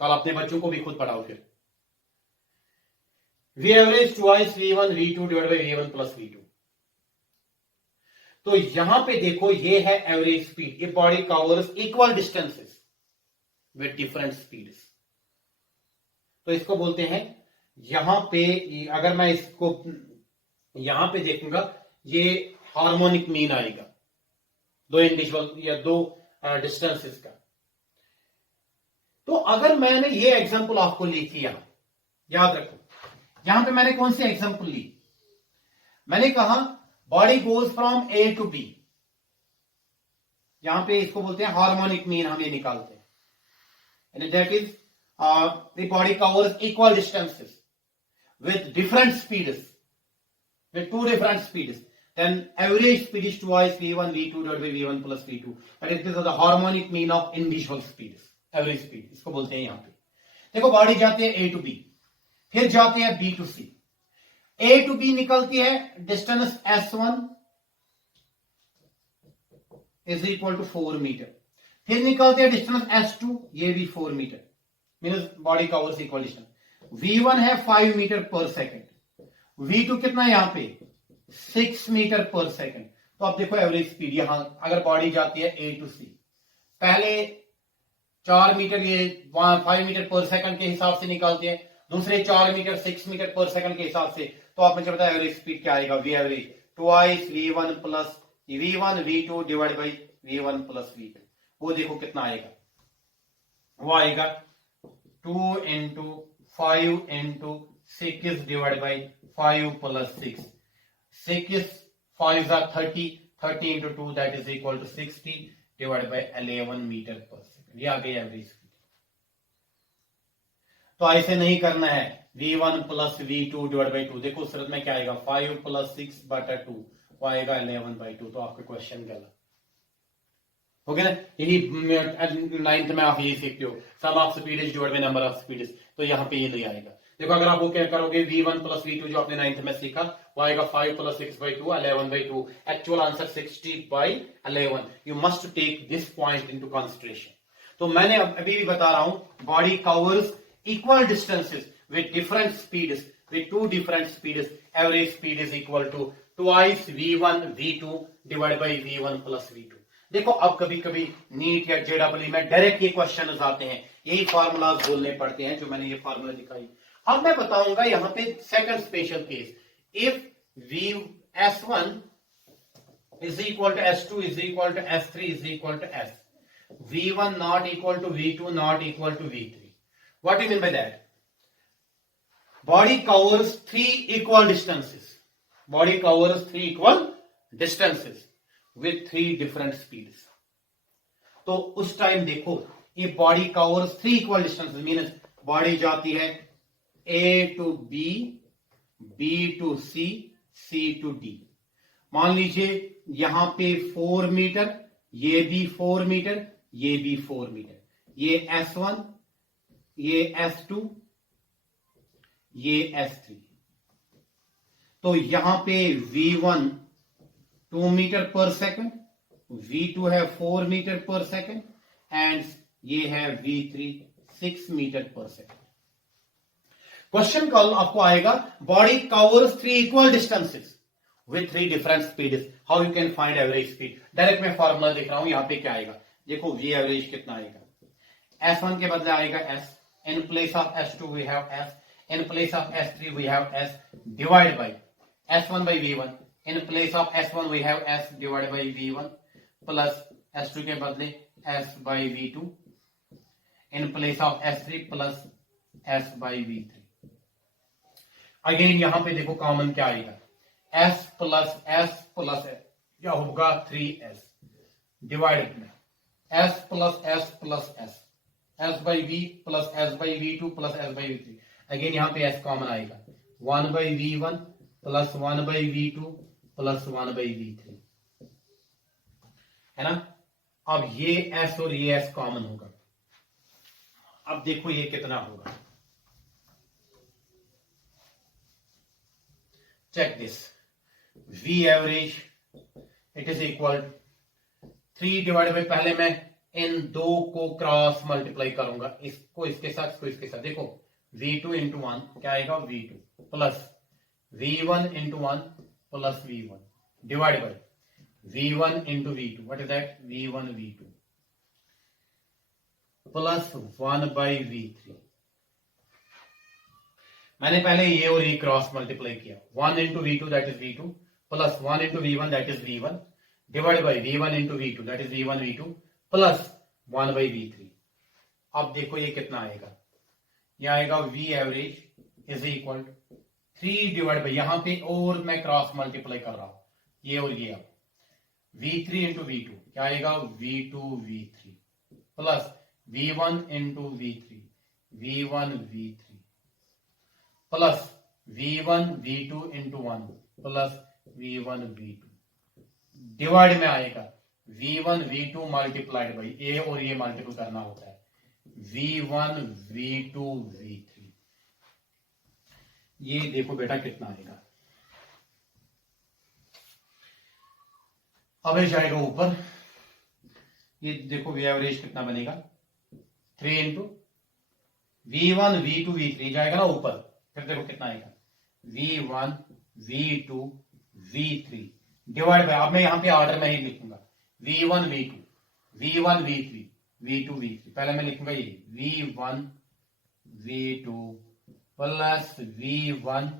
कल अपने बच्चों को भी खुद पढ़ाओ। फिर V average twice v1 v2 divide by v1 plus v2। तो यहां पे देखो ये है average speed, a body covers equal distances with different speeds. तो इसको बोलते हैं, यहां पे अगर मैं इसको यहां पे देखूंगा, ये हार्मोनिक मीन आएगा दो इंडिविजुअल या दो डिस्टेंसेस का। तो अगर मैंने ये एग्जांपल आपको ली थी, यहां याद रखो, यहां पे मैंने कौन सी एग्जांपल ली, मैंने कहा body goes from A to B, यहां पे इसको बोलते हैं हार्मोनिक मीन, हम ये निकालते हैं, that is the body covers equal distances with different speeds, with two different speeds, then average speed is twice v1 v2 divided by v1 plus v2, that is this is the harmonic mean of individual speeds, average speed इसको बोलते हैं। यहां पे देखो बॉडी जाती है a to b, फिर जाती है b to c, a to b निकलती है distance s1 is equal to 4 metre, फिर निकलती है डिस्टेंस s2, ये भी 4 metre, means body covers equal distance. v1 है 5 मीटर पर सेकेंड, v2 कितना है यहां पे 6 मीटर पर सेकंड। तो आप देखो एवरेज स्पीड, यहां अगर बॉडी जाती है a टू c, पहले 4 मीटर ये 5 मीटर पर सेकंड के हिसाब से निकालते हैं, दूसरे 4 मीटर 6 मीटर पर सेकंड के हिसाब से। तो आप मुझे बताया एवरेज स्पीड क्या आएगा, वी एवरेज ट्वाइस v1 प्लस v1 v2 divide by v1 plus v2। वो देखो कितना आएगा, वो आएगा 2 into 5 into 6 divide by 5 plus 6, 6 5 are 30, 30 into 2 that is equal to 60 divided by 11 metre per second. ये आ गई एवरेज स्पीड। तो ऐसे नहीं करना है, v1 plus v2 divide by 2, देखो सूरत में क्या आएगा 5 प्लस 6 बटा 2, वो आएगा 11 बाई 2। तो आपका क्वेश्चन गलत हो गया ना। यही 9th में आप यही सीखते हो, sum of speed is divide by number of speed, तो यहाँ पे ये नहीं आएगा। देखो अगर आप वो क्या करोगे, v1 प्लस v2 जो आपने 9th में सीखा, वो आएगा 5 plus 6 by 2, 11 by 2। Actual answer 60 by 11। You must take this point into consideration. तो मैंने अभी भी बता रहा हूं, body covers equal distances with different speeds, with two different speeds, average speed is equal to twice v1 v2 divide by v1 plus v2। देखो अब कभी कभी नीट या जेडब्ल्यू में डायरेक्ट ये क्वेश्चन आते हैं, यही फार्मूलाज बोलने पड़ते हैं जो मैंने ये फार्मूला दिखाई। अब मैं बताऊंगा यहां पे second special case, if s1 is equal to s2 is equal to s3 is equal to s, v1 not equal to v2 not equal to v3. What do you mean by that? Body covers 3 equal distances, body covers 3 equal distances with 3 different speeds. तो उस टाइम देखो, ये body covers 3 equal distances, means body जाती है A to B, B to C, C to D। मान लीजिए यहां पे 4 मीटर, ये भी 4 मीटर, ये भी 4 मीटर, ये S1, ये S2, ये S3। तो यहां पे V1 2 metre per second, V2 है 4 मीटर पर सेकंड, एंड ये है V3 6 metre per second. Question कल आपको आएगा, body covers 3 equal distances with 3 different speeds, how you can find average speed. Direct मैं फॉर्मूला देख रहा हूं, यहां पे क्या आएगा, देखो वी एवरेज कितना आएगा, S1 के बदले आएगा S, in place of S2 we have S, in place of S3 we have S, divide by S1 by V1, in place of S1 we have S divide by V1, plus S2 के बदले S by V2, in place of S3 plus S by V3। Again यहां पे देखो कॉमन क्या आएगा, S प्लस S प्लस क्या होगा 3s डिवाइडेड में s plus s plus s s by V plus s by v2 plus s by v3। Again यहां पे s कॉमन आएगा 1 by v1 plus 1 by v2 plus 1 by v3 है ना। अब ये s और ये s कॉमन होगा। अब देखो ये कितना होगा, check this v average it is equal 3 divide by, पहले मैं इन दो को क्रॉस मल्टीप्लाई करूंगा, इसको इसके साथ, इसको इसके साथ। देखो v2 इंटू 1 क्या आएगा v2 plus v1 into 1 plus v1 divide by v1 into v2 what is that v1 v2 plus 1 by v3। मैंने पहले ये और ये क्रॉस मल्टीप्लाई किया, 1 into v2 that is v2 plus 1 into v1 that is v1 divide by v1 into v2 that is v1 v2 plus 1 by v3। अब देखो ये कितना आएगा, ये आएगा v average is equal 3 divide by, यहां पे और मैं क्रॉस मल्टीप्लाई कर रहा हूं ये और ये। अब v3 इंटू v2 क्या आएगा v2 v3 plus v1 into v3 v1 v3 plus v1 v2 into 1 plus v1 v2 divide में आएगा v1 v2 मल्टीप्लाइड बाई, ए और ये मल्टीपल करना होता है v1 v2 v3। ये देखो बेटा कितना आएगा, अब ये जाएगा ऊपर, ये देखो वी एवरेज कितना बनेगा 3 इंटू v1 v2 v3 जाएगा ना ऊपर, फिर देखो कितना आएगा v1 v2 v3 divide bye, अब मैं यहां पे ऑर्डर में ही लिखूंगा v1 v2 v1 v3 v2 v3। पहले मैं लिखूंगा ये v1 v2 plus v1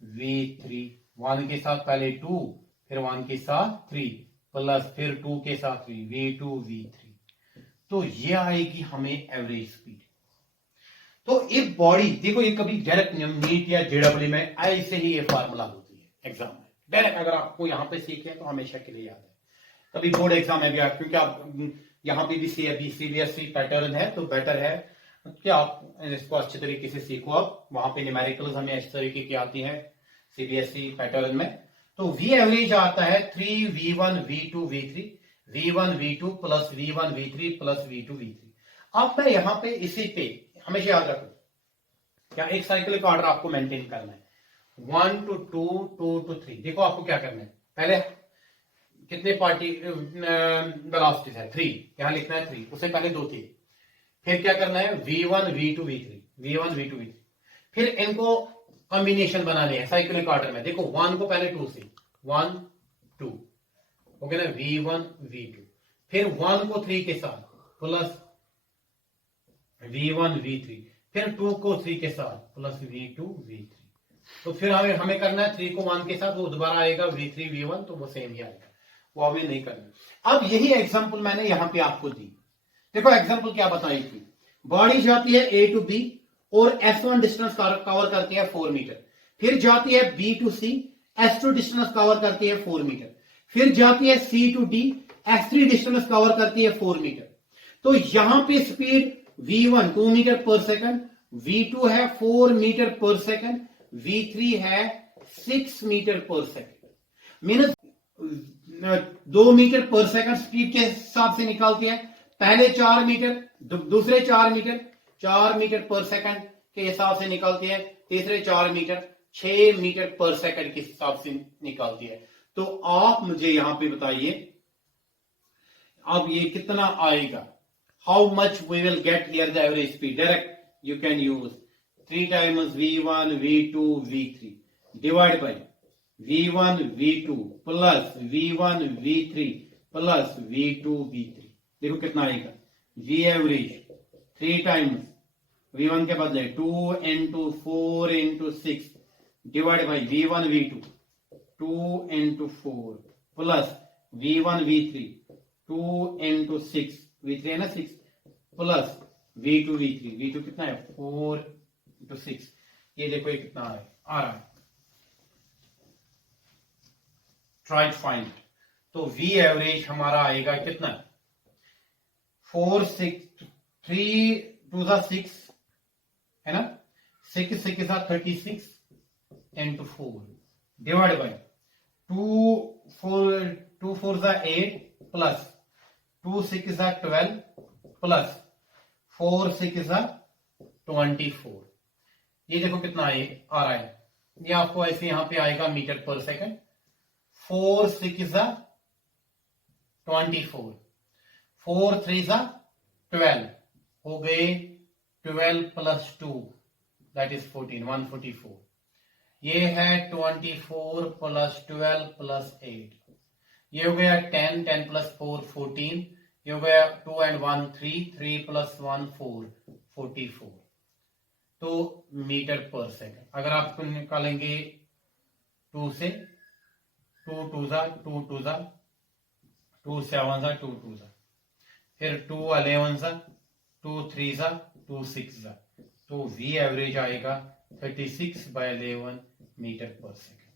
v3, 1 के साथ पहले 2 फिर 1 के साथ 3 प्लस फिर 2 के साथ 3 v2 v3। तो ये आएगी हमें एवरेज स्पीड। तो एक बॉडी देखो, ये कभी डायरेक्ट नीट या जेडब्ल्यू में ऐसे ही ये फार्मूला होती है एग्जाम में डायरेक्ट, अगर आपको यहां पे सीखे तो हमेशा के लिए याद है। कभी बोर्ड एग्जाम में भी आप, क्योंकि आप यहां पे भी सीबीएसई पैटर्न है तो बेटर है कि आप इसको अच्छे तरीके से सीखो। आप वहां पे न्यूमेरिकल्स हमें इस तरीके की आती है सीबीएसई पैटर्न में। तो वी एवरेज आता है 3v1 v2 v3 v1 v2 plus v1 v3 plus v2 v3। अब मैं यहां पे इसी पे हमेशा याद रखो क्या एक साइक्लिक ऑर्डर आपको मेंटेन करना है 1 to 2 2 to 3। देखो आपको क्या करना है, पहले कितने पार्टी वेलोसिटीज है 3, यहां लिखना है 3, उससे पहले 2 थे। फिर क्या करना है v1 v2 v3 v1 v2 v3, फिर इनको कॉम्बिनेशन बनाने हैं साइक्लिक ऑर्डर में। देखो 1 को पहले 2 से 1 2 हो गया ना v1 v2, फिर 1 को 3 के साथ प्लस v1 v3, फिर 2 को 3 के साथ प्लस v2 v3। तो फिर हमें करना है 3 को 1 के साथ, वो दोबारा आएगा v3 v1, तो वो सेम ही आएगा, वो हमें नहीं करना। अब यही एग्जांपल मैंने यहां पे आपको दी। देखो एग्जांपल क्या बताई थी, बॉडी जाती है ए टू बी और S1 डिस्टेंस कवर करती है 4 मीटर, फिर जाती है B to C, S2 distance cover करती है 4 मीटर, फिर जाती है C to D, S3 distance cover करती है 4 मीटर। तो यहां पे speed V1 2 metre per second, V2 है 4 मीटर पर सेकंड, V3 है 6 metre per second. मीनस 2 metre per second speed के हिसाब से निकालती है, पहले 4 मीटर, दूसरे 4 मीटर 4 मीटर पर सेकंड के हिसाब से निकालती है, तीसरे 4 मीटर 6 मीटर पर सेकंड के हिसाब से निकालती है। तो आप मुझे यहां पे बताइए अब ये कितना आएगा, how much we will get here the average speed. Direct you can use 3 times v1 v2 v3 divide by v1 v2 plus v1 v3 plus v2 v3। देखो कितना आएगा v एवरेज 3 टाइम्स v1 के बदले 2 into 4 into 6 divide by v1 v2 2 into 4 plus v1 v3 2 into 6 v3 है ना 6 प्लस v2 v3 v2 कितना है 4 into 6। ये देखो ये कितना आ रहा है, ट्राई टू फाइंड। तो वी एवरेज हमारा आएगा कितना, 4 6 3 2 6 है ना, 6 6 36 into 4 divided by 2 4 8 plus 2 6 12 plus 4 6 24। ये देखो कितना आ रहा है, ये आपको ऐसे यहां पे आएगा मीटर पर सेकंड। 4 6 24, 4 3 12 हो गए, 12 प्लस 2 दैट इज 14 144। ये है 24 प्लस 12 प्लस 8, ये हो गया 10 10 प्लस 4 14, ये हो गया 2 and 1 3 3 प्लस 1 4 44। तो मीटर पर सेकंड अगर आपको निकालेंगे 2 से, 2 2 2 2 2 7 2 2 फिर 2 11 2 3 2 6, तो वी एवरेज आएगा 36/11 मीटर पर सेकंड।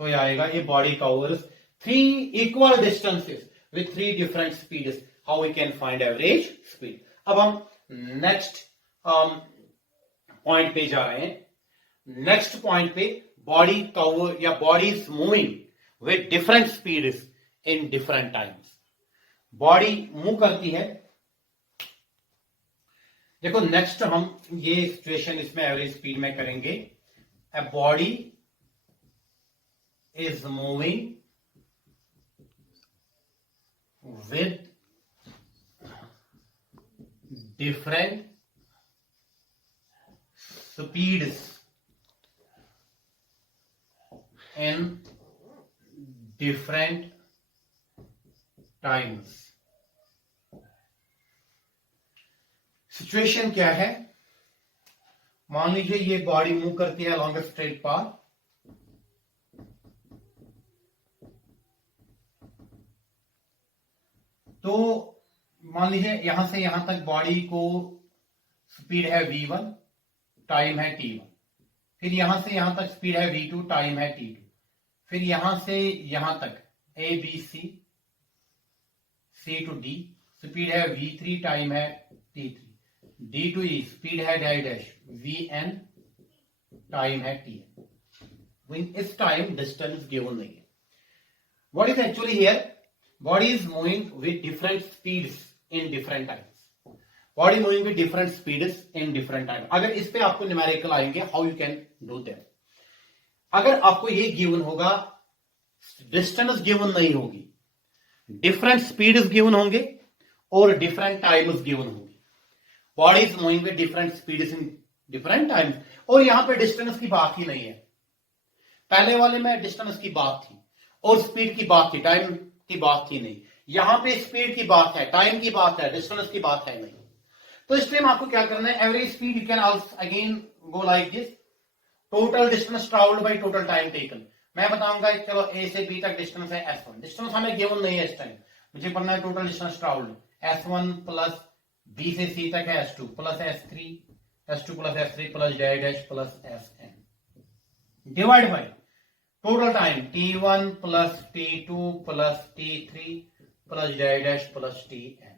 तो ये आएगा, ये body covers 3 equal distances with 3 different speeds, how we can find average speed. अब हम नेक्स्ट पॉइंट पे जा रहे हैं। नेक्स्ट पॉइंट पे बॉडी कवर या bodies moving with different speeds in different times. Body move करती है, देखो नेक्स्ट हम ये सिचुएशन इसमें एवरेज स्पीड में करेंगे। A body is moving with different speeds in different times. Situation क्या है, मान लीजिए ये बॉडी मूव करती है अलॉन्ग स्ट्रेट पाथ, तो मान लीजिए यहां से यहां तक बॉडी को स्पीड है v1, टाइम है t1, फिर यहां से यहां तक स्पीड है v2, टाइम है t2, फिर यहां से यहां तक a b c to d speed है v3, टाइम है t3, d to e speed है डैश डैश vn, टाइम है tn। इस टाइम डिस्टेंस गिवन नहीं है। What is actually here, body is moving with different speeds in different times. Body moving with different speeds in different time. अगर इस पे आपको न्यूमेरिकल आएंगे, how you can do that. अगर आपको ये गिवन होगा, डिस्टेंस गिवन नहीं होगी, डिफरेंट स्पीड्स गिवन होंगे और डिफरेंट टाइम्स गिवन होंगे। Body is moving with different speeds in different times, और यहां पे डिस्टेंस की बात ही नहीं है। पहले वाले में डिस्टेंस की बात थी और स्पीड की बात थी, टाइम की बात थी नहीं। यहां पे स्पीड की बात है, टाइम की बात है, डिस्टेंस की बात है नहीं। तो इस टाइम आपको क्या करना है, average speed you can also again go like this, total distance travelled bye total time taken. मैं बताऊंगा, चलो ए से बी तक डिस्टेंस है s1, डिस्टेंस हमें गिवन नहीं है इस टाइम, मुझे पढ़ना है total distance travelled. s1 plus b से c तक है s2 plus s2 plus s3 plus dash plus sn divide by total time t1 plus t2 plus t3 plus dash plus tn।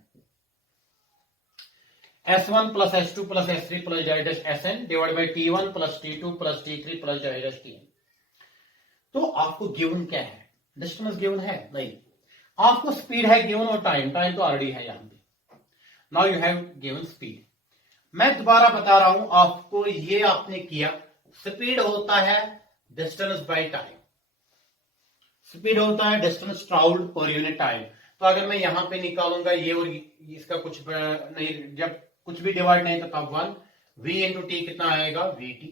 s1 plus s2 plus s3 plus dash sn divide by t1 plus t2 plus t3 plus dash tn। तो आपको गिवन क्या है, डिस्टेंस गिवन है नहीं, आपको स्पीड है गिवन और टाइम तो ऑलरेडी है यहां पे। Now you have given speed. मैं दोबारा बता रहा हूं आपको, ये आपने किया, स्पीड होता है डिस्टेंस बाय टाइम, स्पीड होता है distance travelled per unit time. तो अगर मैं यहां पे निकालूंगा ये और इसका कुछ नहीं, जब कुछ भी डिवाइड नहीं तो तब 1 v इंटू टी कितना आएगा vt,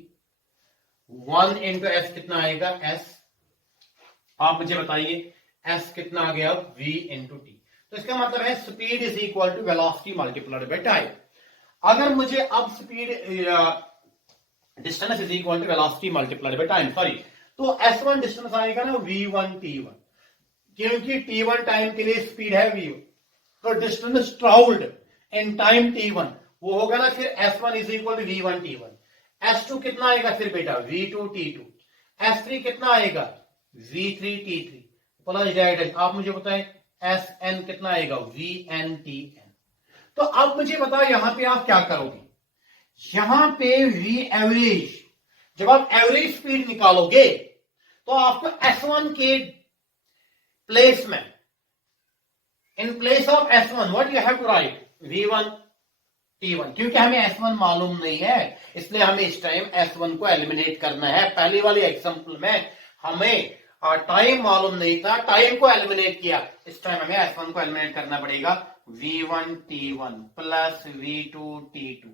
1 इंटू एस कितना आएगा s। आप मुझे बताइए s कितना आ गया v इंटू टी। तो इसका मतलब है speed is equal to velocity multiplied by time. अगर मुझे अब speed distance is equal to velocity multiplied by time, sorry, तो s1 डिस्टेंस आएगा ना v1 t1, क्योंकि t1 टाइम के लिए स्पीड है v1, तो distance travelled in time t1 वो होगा ना फिर s1 is equal to v1 t1। s2 कितना आएगा फिर बेटा v2 t2, s3 कितना आएगा v3 t3, plus dash dash, आप मुझे बताएं एस एन कितना आएगा, वी एन टी एन। तो अब मुझे बताओ यहां पे आप क्या करोगे, यहां पे वी एवरेज, जब आप एवरेज स्पीड निकालोगे तो आपको S1 के प्लेस में, in place of S1 what you have to write V1 T1, क्योंकि हमें S1 मालूम नहीं है इसलिए हमें इस टाइम S1 को एलिमिनेट करना है। पहली वाली एग्जांपल में हमें टाइम मालूम नहीं था, टाइम को एलिमिनेट किया, इस टाइम हमें S1 को एलिमिनेट करना पड़ेगा। V1 T1 plus V2 T2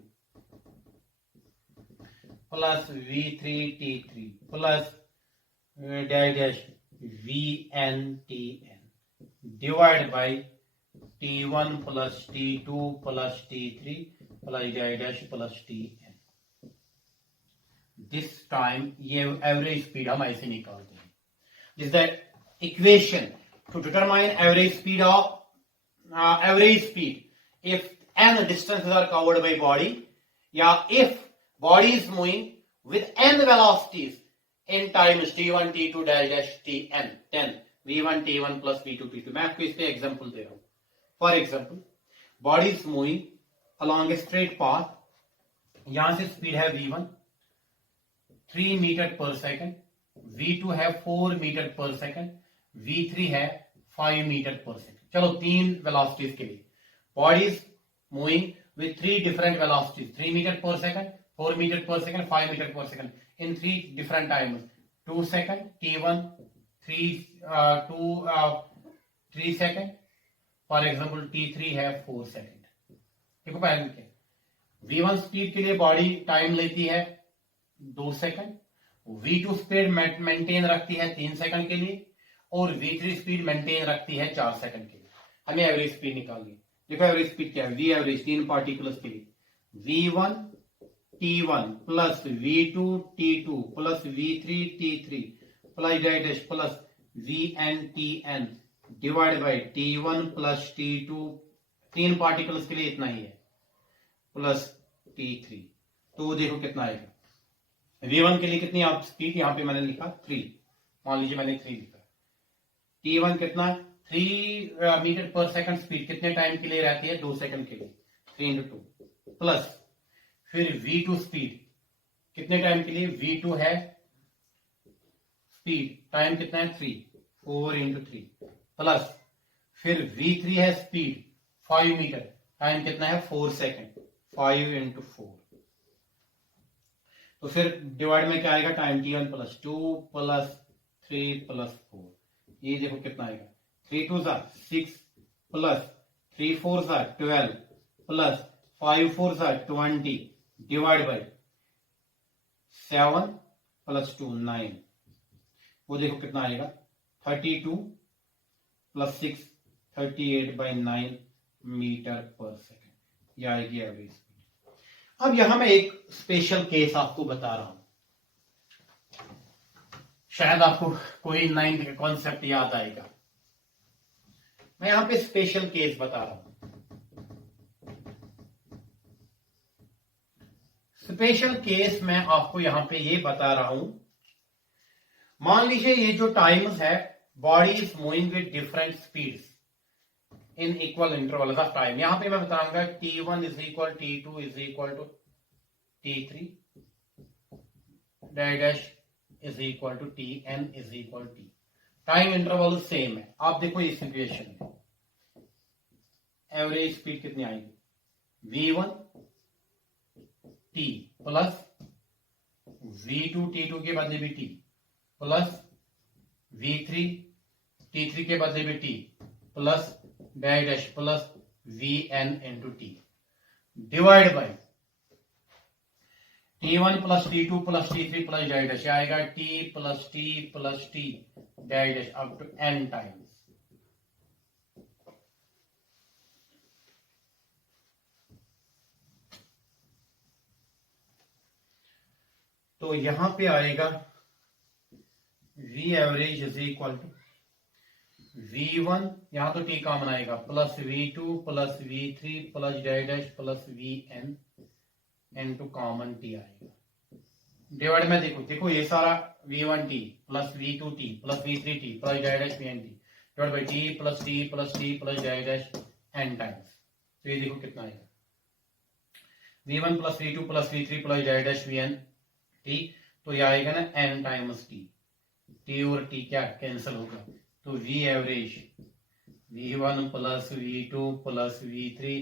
plus V3 T3 plus dash dash VN TN divide by T1 plus T2 plus T3 plus dash dash plus TN। This time ये एवरेज स्पीड हम ऐसे निकालते हैं। This the equation two determine average speed of average speed if n distances are covered by body, या if body is moving with n velocities in times t1 t2 dash dash tn 10 v1 t1 plus v2 t2। मैं आपको इसके एग्जांपल दे रहा हूं। For example body is moving along a straight path, यहां से स्पीड है v1 3 metre per second, v2 है 4 मीटर पर सेकेंड, v3 है 5 मीटर पर सेकेंड। चलो तीन वेलोसिटीज के लिए bodies moving with three different velocities, 3 metre per second, 4 metre per second, 5 metre per second in 3 different times. 2 second T1, 3 second, for example T3 है 4 सेकंड। देखो पहले V1 स्पीड के लिए बॉडी टाइम लेती है 2 सेकंड, V2 स्पीड मेंटेन रखती है 3 सेकंड के लिए, और V3 स्पीड मेंटेन रखती है 4 सेकंड के लिए। हमें एवरेज स्पीड निकालनी है। देखो एवरेज स्पीड क्या है, V एवरेज तीन पार्टिकुलर्स के लिए V1 T1 plus V2 T2 plus V3 T3 plus dash plus VN TN divide by T1 plus T2, तीन पार्टिकल्स के लिए इतना ही है, प्लस T3। तो देखो कितना आएगा। V1 के लिए कितनी आप स्पीड, यहां पे मैंने लिखा 3, मान लीजिए मैंने 3 लिखा। T1 कितना, 3 मीटर पर सेकंड स्पीड कितने टाइम के लिए रहती है, 2 सेकंड के लिए, 3 into 2 प्लस फिर V2 स्पीड कितने टाइम के लिए, V2 है स्पीड, टाइम कितना है 3, 4 into 3 प्लस फिर V3 है स्पीड 5 मीटर, टाइम कितना है 4 सेकंड, 5 into 4। तो फिर डिवाइड में क्या आएगा, time T1 plus 2 plus 3 plus 4। ये देखो कितना आएगा, 3 2 6 plus 3 4 12 plus 5 4 20 divide by 7 plus 2 9। वो देखो कितना आएगा, 32 प्लस 6 38/9 मीटर पर सेकेंड। यह आएगी एवरेज स्पीड। अब यहां मैं एक स्पेशल केस आपको बता रहा हूं, शायद आपको कोई 9th का कॉन्सेप्ट याद आएगा। मैं यहां पे स्पेशल केस बता रहा हूं। स्पेशल केस मैं आपको यहां पे ये बता रहा हूं, मान लीजिए ये जो टाइम्स है, body is moving with different speeds in equal interval of time. यहां पे मैं बताऊंगा T1 is equal T2 is equal to T3 dash is equal to Tn is equal T। Time interval same है। आप देखो इस इक्वेशन में एवरेज स्पीड कितनी आएगी, V1 T plus V2 T2 के बदले भी T प्लस V3 T3 के बदले भी T plus dash plus Vn into T divide by T1 plus T2 plus T3 plus dash आएगा T plus T dash up to n times. तो यहां पे आएगा V average is equal to V1, यहां तो T कॉमन आएगा, plus V2 plus V3 plus dash plus Vn into common T आएगा। डिवाइड में देखो ये सारा v1t plus v2t plus v3t plus j dash vnt divide by t plus t plus t plus j dash n times. तो ये देखो कितना आएगा v1 plus v2 plus v3 plus j dash vnt, तो ये आएगा ना n टाइम्स t और t क्या कैंसिल होगा, तो v average v1 plus v2 plus v3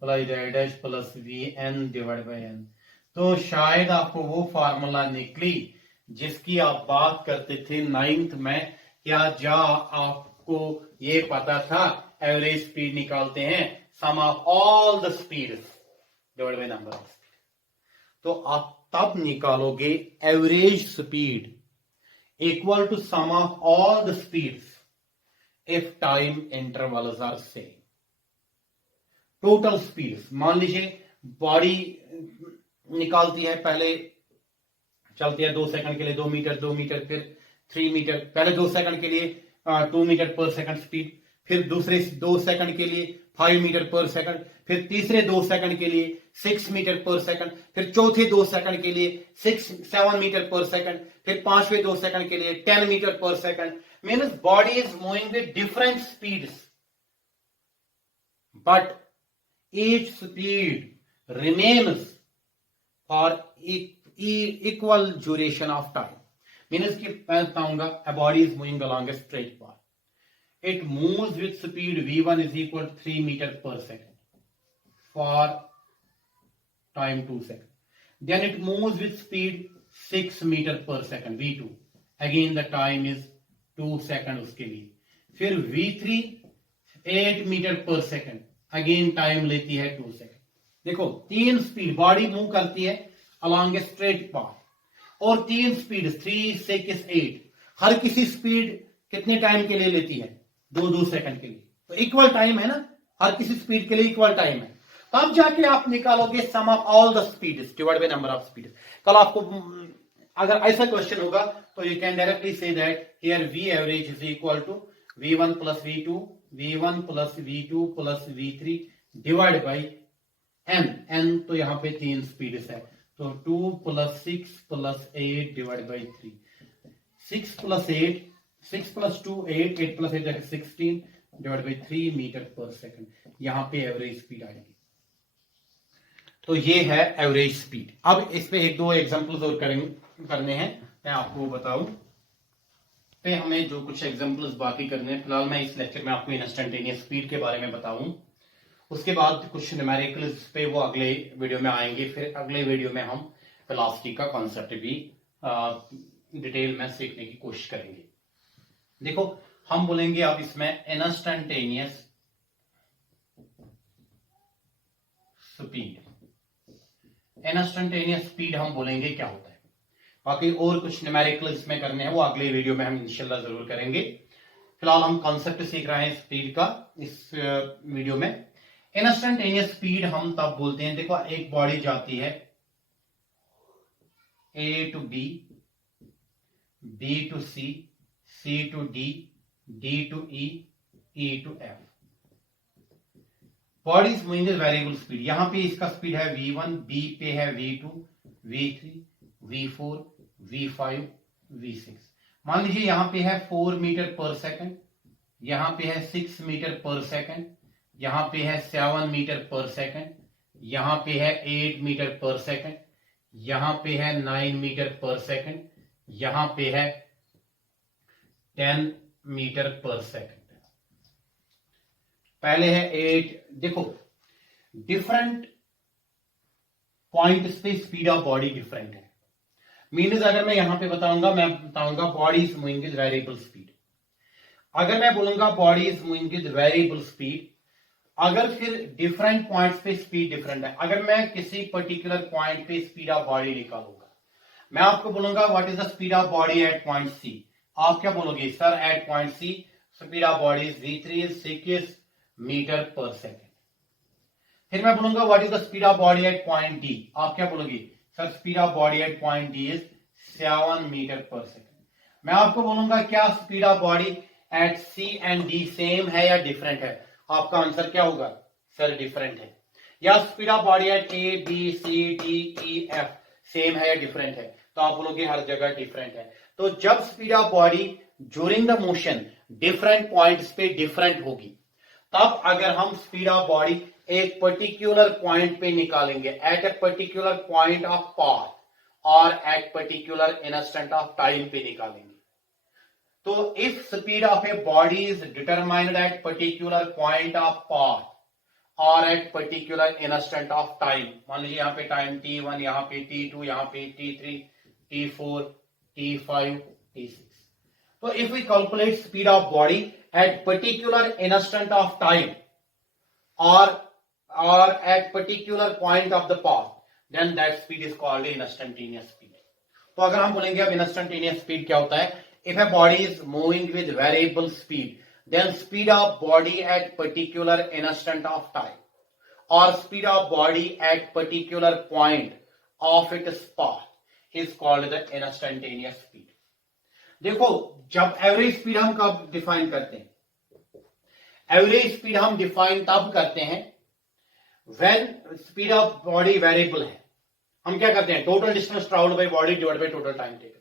plus j dash plus vn divide by n। तो शायद आपको वो फार्मूला निकली जिसकी आप बात करते थे 9th में, क्या जा आपको ये पता था एवरेज स्पीड निकालते हैं sum of all the speeds divide by number of speed. तो आप तब निकालोगे average speed equal to sum of all the speeds if time intervals are same. Total speeds मान लीजिए बॉडी निकालती है, पहले चलती है 2 सेकंड के लिए 2 मीटर 2 मीटर, फिर 3 मीटर, पहले 2 सेकंड के लिए 2 मीटर पर सेकंड स्पीड, फिर दूसरे 2 सेकंड के लिए 5 मीटर पर सेकंड, फिर तीसरे 2 सेकंड के लिए 6 मीटर पर सेकंड, फिर चौथे 2 सेकंड के लिए 7 मीटर पर सेकंड, फिर पांचवें 2 सेकंड के लिए 10 metre per second. Means body is moving with different speeds but each speed remains for equal duration of time। Means कि मैं बताऊंगा a body is moving along a straight path, it moves with speed v1 is equal to 3 meter per second for time 2 seconds, then it moves with speed 6 meter per second v2, again the time is 2 seconds उसके लिए, फिर v3 8 meter per second, again time लेती है 2 सेकंड। देखो 3 स्पीड बॉडी मूव करती है along a straight path, और 3 स्पीड 3 6 8, हर किसी स्पीड कितने टाइम के लिए लेती है 2 सेकंड के लिए, तो इक्वल टाइम है ना, हर किसी स्पीड के लिए इक्वल टाइम है। तब जाके आप निकालोगे sum of all the speeds divide by number of speed. कल आपको अगर ऐसा क्वेश्चन होगा तो you can directly say that here v average is equal to v1 plus v2 v1 plus v2 plus v3 divide by n तो यहां पे 3 स्पीड्स है, तो 2 plus 6 plus 8 divide by 3, 6 plus 8 6 plus 2 8 8 plus 8 16 divide by 3 metre per second, यहां पे एवरेज स्पीड आएगी। तो ये है एवरेज स्पीड। अब इस पे 1-2 एग्जांपल्स और करने हैं, मैं आपको बताऊं पे हमें जो कुछ एग्जांपल्स बाकी करने हैं। फिलहाल मैं इस लेक्चर में आपको इंस्टेंटेनियस स्पीड के बारे में बताऊं, उसके बाद कुछ न्यूमेरिकल्स पे वो अगले वीडियो में आएंगे, फिर अगले वीडियो में हम वेलोसिटी का कॉन्सेप्ट भी डिटेल में सीखने की कोशिश करेंगे। देखो हम बोलेंगे अब इसमें इंस्टेंटेनियस स्पीड, इंस्टेंटेनियस स्पीड हम बोलेंगे क्या होता है। बाकी और कुछ न्यूमेरिकल इसमें करने हैं, वो अगले वीडियो में हम इंशाल्लाह जरूर करेंगे। फिलहाल हम कॉन्सेप्ट सीख रहे हैं स्पीड का इस वीडियो में। इंस्टेंटेनियस स्पीड हम तब बोलते हैं, देखो एक बॉडी जाती है A to B, B to C, C to D, D to E, E to F. Body is moving with variable speed. यहां पे इसका स्पीड है v1, बी पे है v2, v3, v4, v5, v6। मान लीजिए यहां पे है 4 मीटर पर सेकंड, यहां पे है 6 मीटर पर सेकंड, यहां पे है 7 मीटर पर सेकंड, यहां पे है 8 मीटर पर सेकंड, यहां पे है 9 मीटर पर सेकंड, यहां पे है 10 मीटर पर सेकंड। पहले है 8। देखो डिफरेंट पॉइंट्स पे स्पीड ऑफ बॉडी डिफरेंट है। मीन्स अगर मैं यहां पे मैं बताऊंगा body is moving with variable speed. अगर मैं बोलूंगा body is moving with variable speed, अगर फिर डिफरेंट पॉइंट्स पे स्पीड डिफरेंट है, अगर मैं किसी पर्टिकुलर पॉइंट पे स्पीड ऑफ बॉडी निकालूंगा, मैं आपको बोलूंगा what is the speed of body at point C, आप क्या बोलोगे sir at point C speed of body is v3 is 6 metre per second. फिर मैं बोलूंगा what is the speed of body at point D, आप क्या बोलोगे sir speed of body at point D is 7 metre per second. मैं आपको बोलूंगा क्या speed of body at C and D same है या डिफरेंट है, आपका आंसर क्या होगा सर डिफरेंट है। या speed of body at A B C D E F same है या डिफरेंट है, तो आप बोलोगे हर जगह डिफरेंट है। तो जब speed of body during the motion different points पे डिफरेंट होगी, तब अगर हम स्पीड ऑफ बॉडी एक पर्टिकुलर पॉइंट पे निकालेंगे, at a particular point of path और at particular instant of time पे निकालेंगे, तो if speed of a body is determined at particular point of path और at particular instant of time, मान लीजिए यहाँ पे टाइम t1, यहाँ पे t2, यहाँ पे t3, t4, t5, t6, तो if we calculate speed of body at particular instant of time or at particular point of the path, then that speed is called instantaneous speed. तो अगर हम बोलेंगे अब instantaneous speed क्या होता है, if a body is moving with variable speed, then speed of body at particular instant of time or speed of body at particular point of its path is called the instantaneous speed. देखो, जब एवरेज स्पीड हम कब डिफाइन करते हैं, एवरेज स्पीड हम डिफाइन तब करते हैं when speed of body variable है। हम क्या करते हैं, total distance travelled by body divide by total time taken.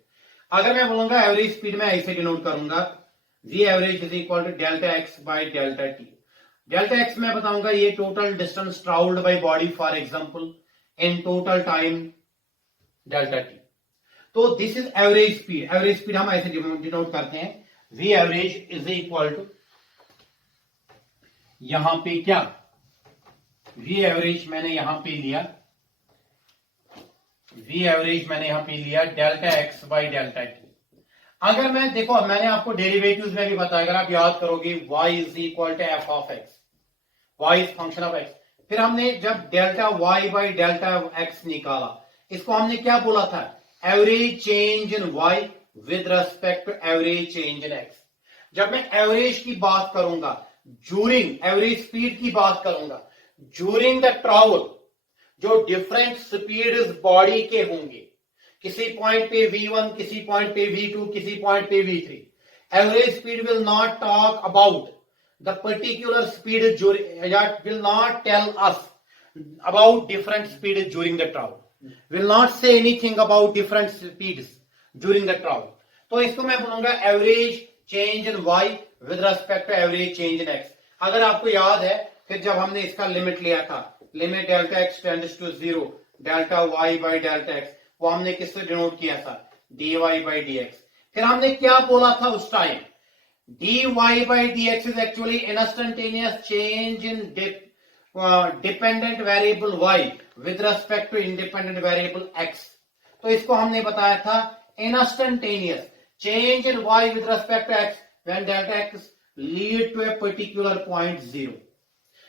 अगर मैं बोलूंगा एवरेज स्पीड में ऐसे डिनोट करूंगा, V average is equal to delta X by delta T. Delta X में बताऊंगा ये total distance travelled by body for example in total time delta T. तो this is average speed. Average speed हम ऐसे डिनोट करते हैं, V average is equal to, यहां पे क्या, वी एवरेज मैंने यहां पे लिया, वी एवरेज मैंने यहां पे लिया delta X by delta T. अगर मैं देखो, मैंने आपको डेरिवेटिव्स में भी बताया, अगर आप याद करोगे y is equal to f of x, y is function of x. फिर हमने जब delta y by delta x निकाला, इसको हमने क्या बोला था, average change in y with respect to average change in x। जब मैं एवरेज की बात करूंगा, ड्यूरिंग एवरेज स्पीड की बात करूंगा, ड्यूरिंग द ट्रैवल जो डिफरेंट स्पीड बॉडी के होंगे, किसी पॉइंट पे v1, किसी पॉइंट पे v2, किसी पॉइंट पे v3, average speed will not talk about the particular speed, will not tell us about different speed during the travel, will not say anything about different speeds during the travel. तो इसको मैं बोलूंगा average change in y with respect to average change in x। अगर आपको याद है, फिर जब हमने इसका लिमिट लिया था, limit delta x tends to 0 delta y by delta x, वो हमने किससे डिनोट किया था, dy बाई dx। फिर हमने क्या बोला था उस time, dy by dx is actually instantaneous change in dependent variable y with respect to independent variable x। तो इसको हमने बताया था instantaneous change in y with respect to x when delta x lead to a particular point 0।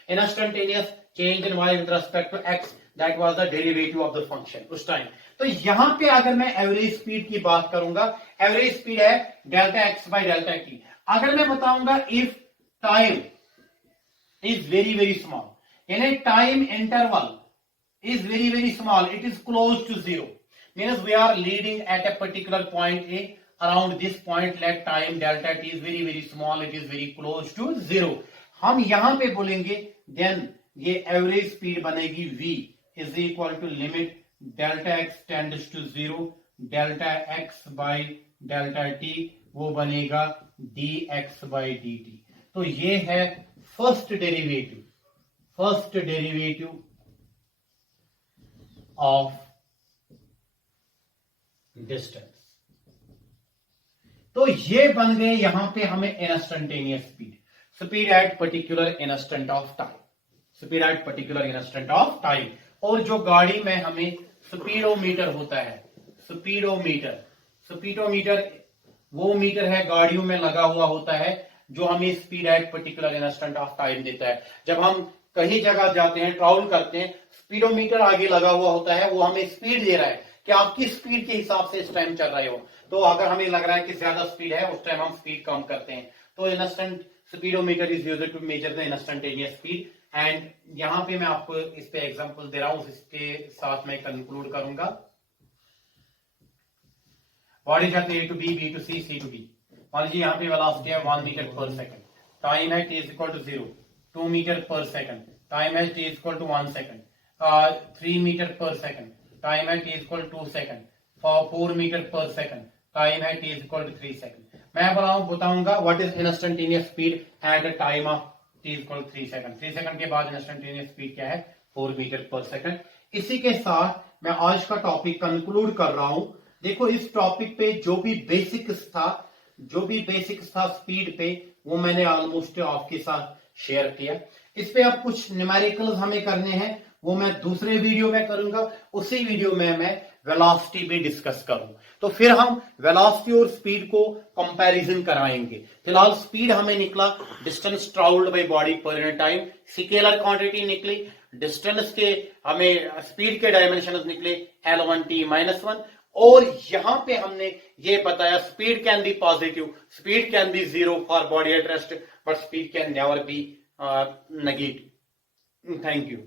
Instantaneous change in y with respect to x, that was the derivative of the function उस टाइम। तो यहां पे अगर मैं एवरेज स्पीड की बात करूंगा, एवरेज स्पीड है delta X by delta T. अगर मैं बताऊंगा if time is very very small, यानी time interval is very small, it is close to 0, means we are leading at a particular point A, around this point let time delta t is very small, it is very close to 0। हम यहां पे बोलेंगे then ये एवरेज स्पीड बनेगी v is equal to limit delta x tends to 0 delta x by delta t, वो बनेगा dx by dt। तो ये है फर्स्ट डेरिवेटिव ऑफ डिस्टेंस। तो ये बन गए यहां पे हमें instantaneous speed eight particular instant of time, speed at particular instant of time. और जो गाड़ी में हमें स्पीडोमीटर होता है, स्पीडोमीटर वो मीटर है गाड़ियों में लगा हुआ होता है जो हमें speed at particular instant of time देता है। जब हम कहीं जगह जाते हैं, ट्रैवल करते हैं, स्पीडोमीटर आगे लगा हुआ होता है, वो हमें स्पीड दे रहा है कि आप किस स्पीड के हिसाब से इस टाइम चल रहे हो। तो अगर हमें लग रहा है कि ज्यादा स्पीड है, उस टाइम हम स्पीड कम करते हैं। तो instant speedometer is used to measure the instantaneous speed. And यहां पे मैं आपको इस पे एग्जांपल दे रहा हूं, इसके साथ मैं कंक्लूड करूंगा। बॉडी जाते A to B, B to C, C to D. मान लीजिए यहाँ पे वेलोसिटी है 1 मीटर पर सेकंड, टाइम है t is equal to 0, 2 metre per second, time है t is equal to 1 second, 3 metre per second, time है t equal 2 second, for 4 metre per second time है t इक्वल 3 सेकंड। मैं बताऊंगा what is instantaneous speed at the time of t equal 3 second. 3 second के बाद इंस्टेंटेनियस स्पीड क्या है, 4 मीटर पर सेकंड। इसी के साथ मैं आज का टॉपिक कंक्लूड कर रहा हूं। देखो इस टॉपिक पे जो भी बेसिक्स था स्पीड पे, वो मैंने ऑलमोस्ट आपके साथ शेयर किया। इस पे अब कुछ न्यूमेरिकल्स हमें करने हैं, वो मैं दूसरे वीडियो में करूंगा। उसी वीडियो में मैं वेलोसिटी भी डिस्कस करूं, तो फिर हम वेलोसिटी और स्पीड को कंपैरिजन कराएंगे। फिलहाल स्पीड हमें निकला डिस्टेंस ट्रैवल्ड बाय बॉडी पर इन टाइम, स्केलर क्वांटिटी निकली, डिस्टेंस के हमें स्पीड के डायमेंशन निकले L1t-1, और यहां पे हमने ये बताया speed can be positive, speed can be 0 for body at rest, but speed can never be negative. Thank you.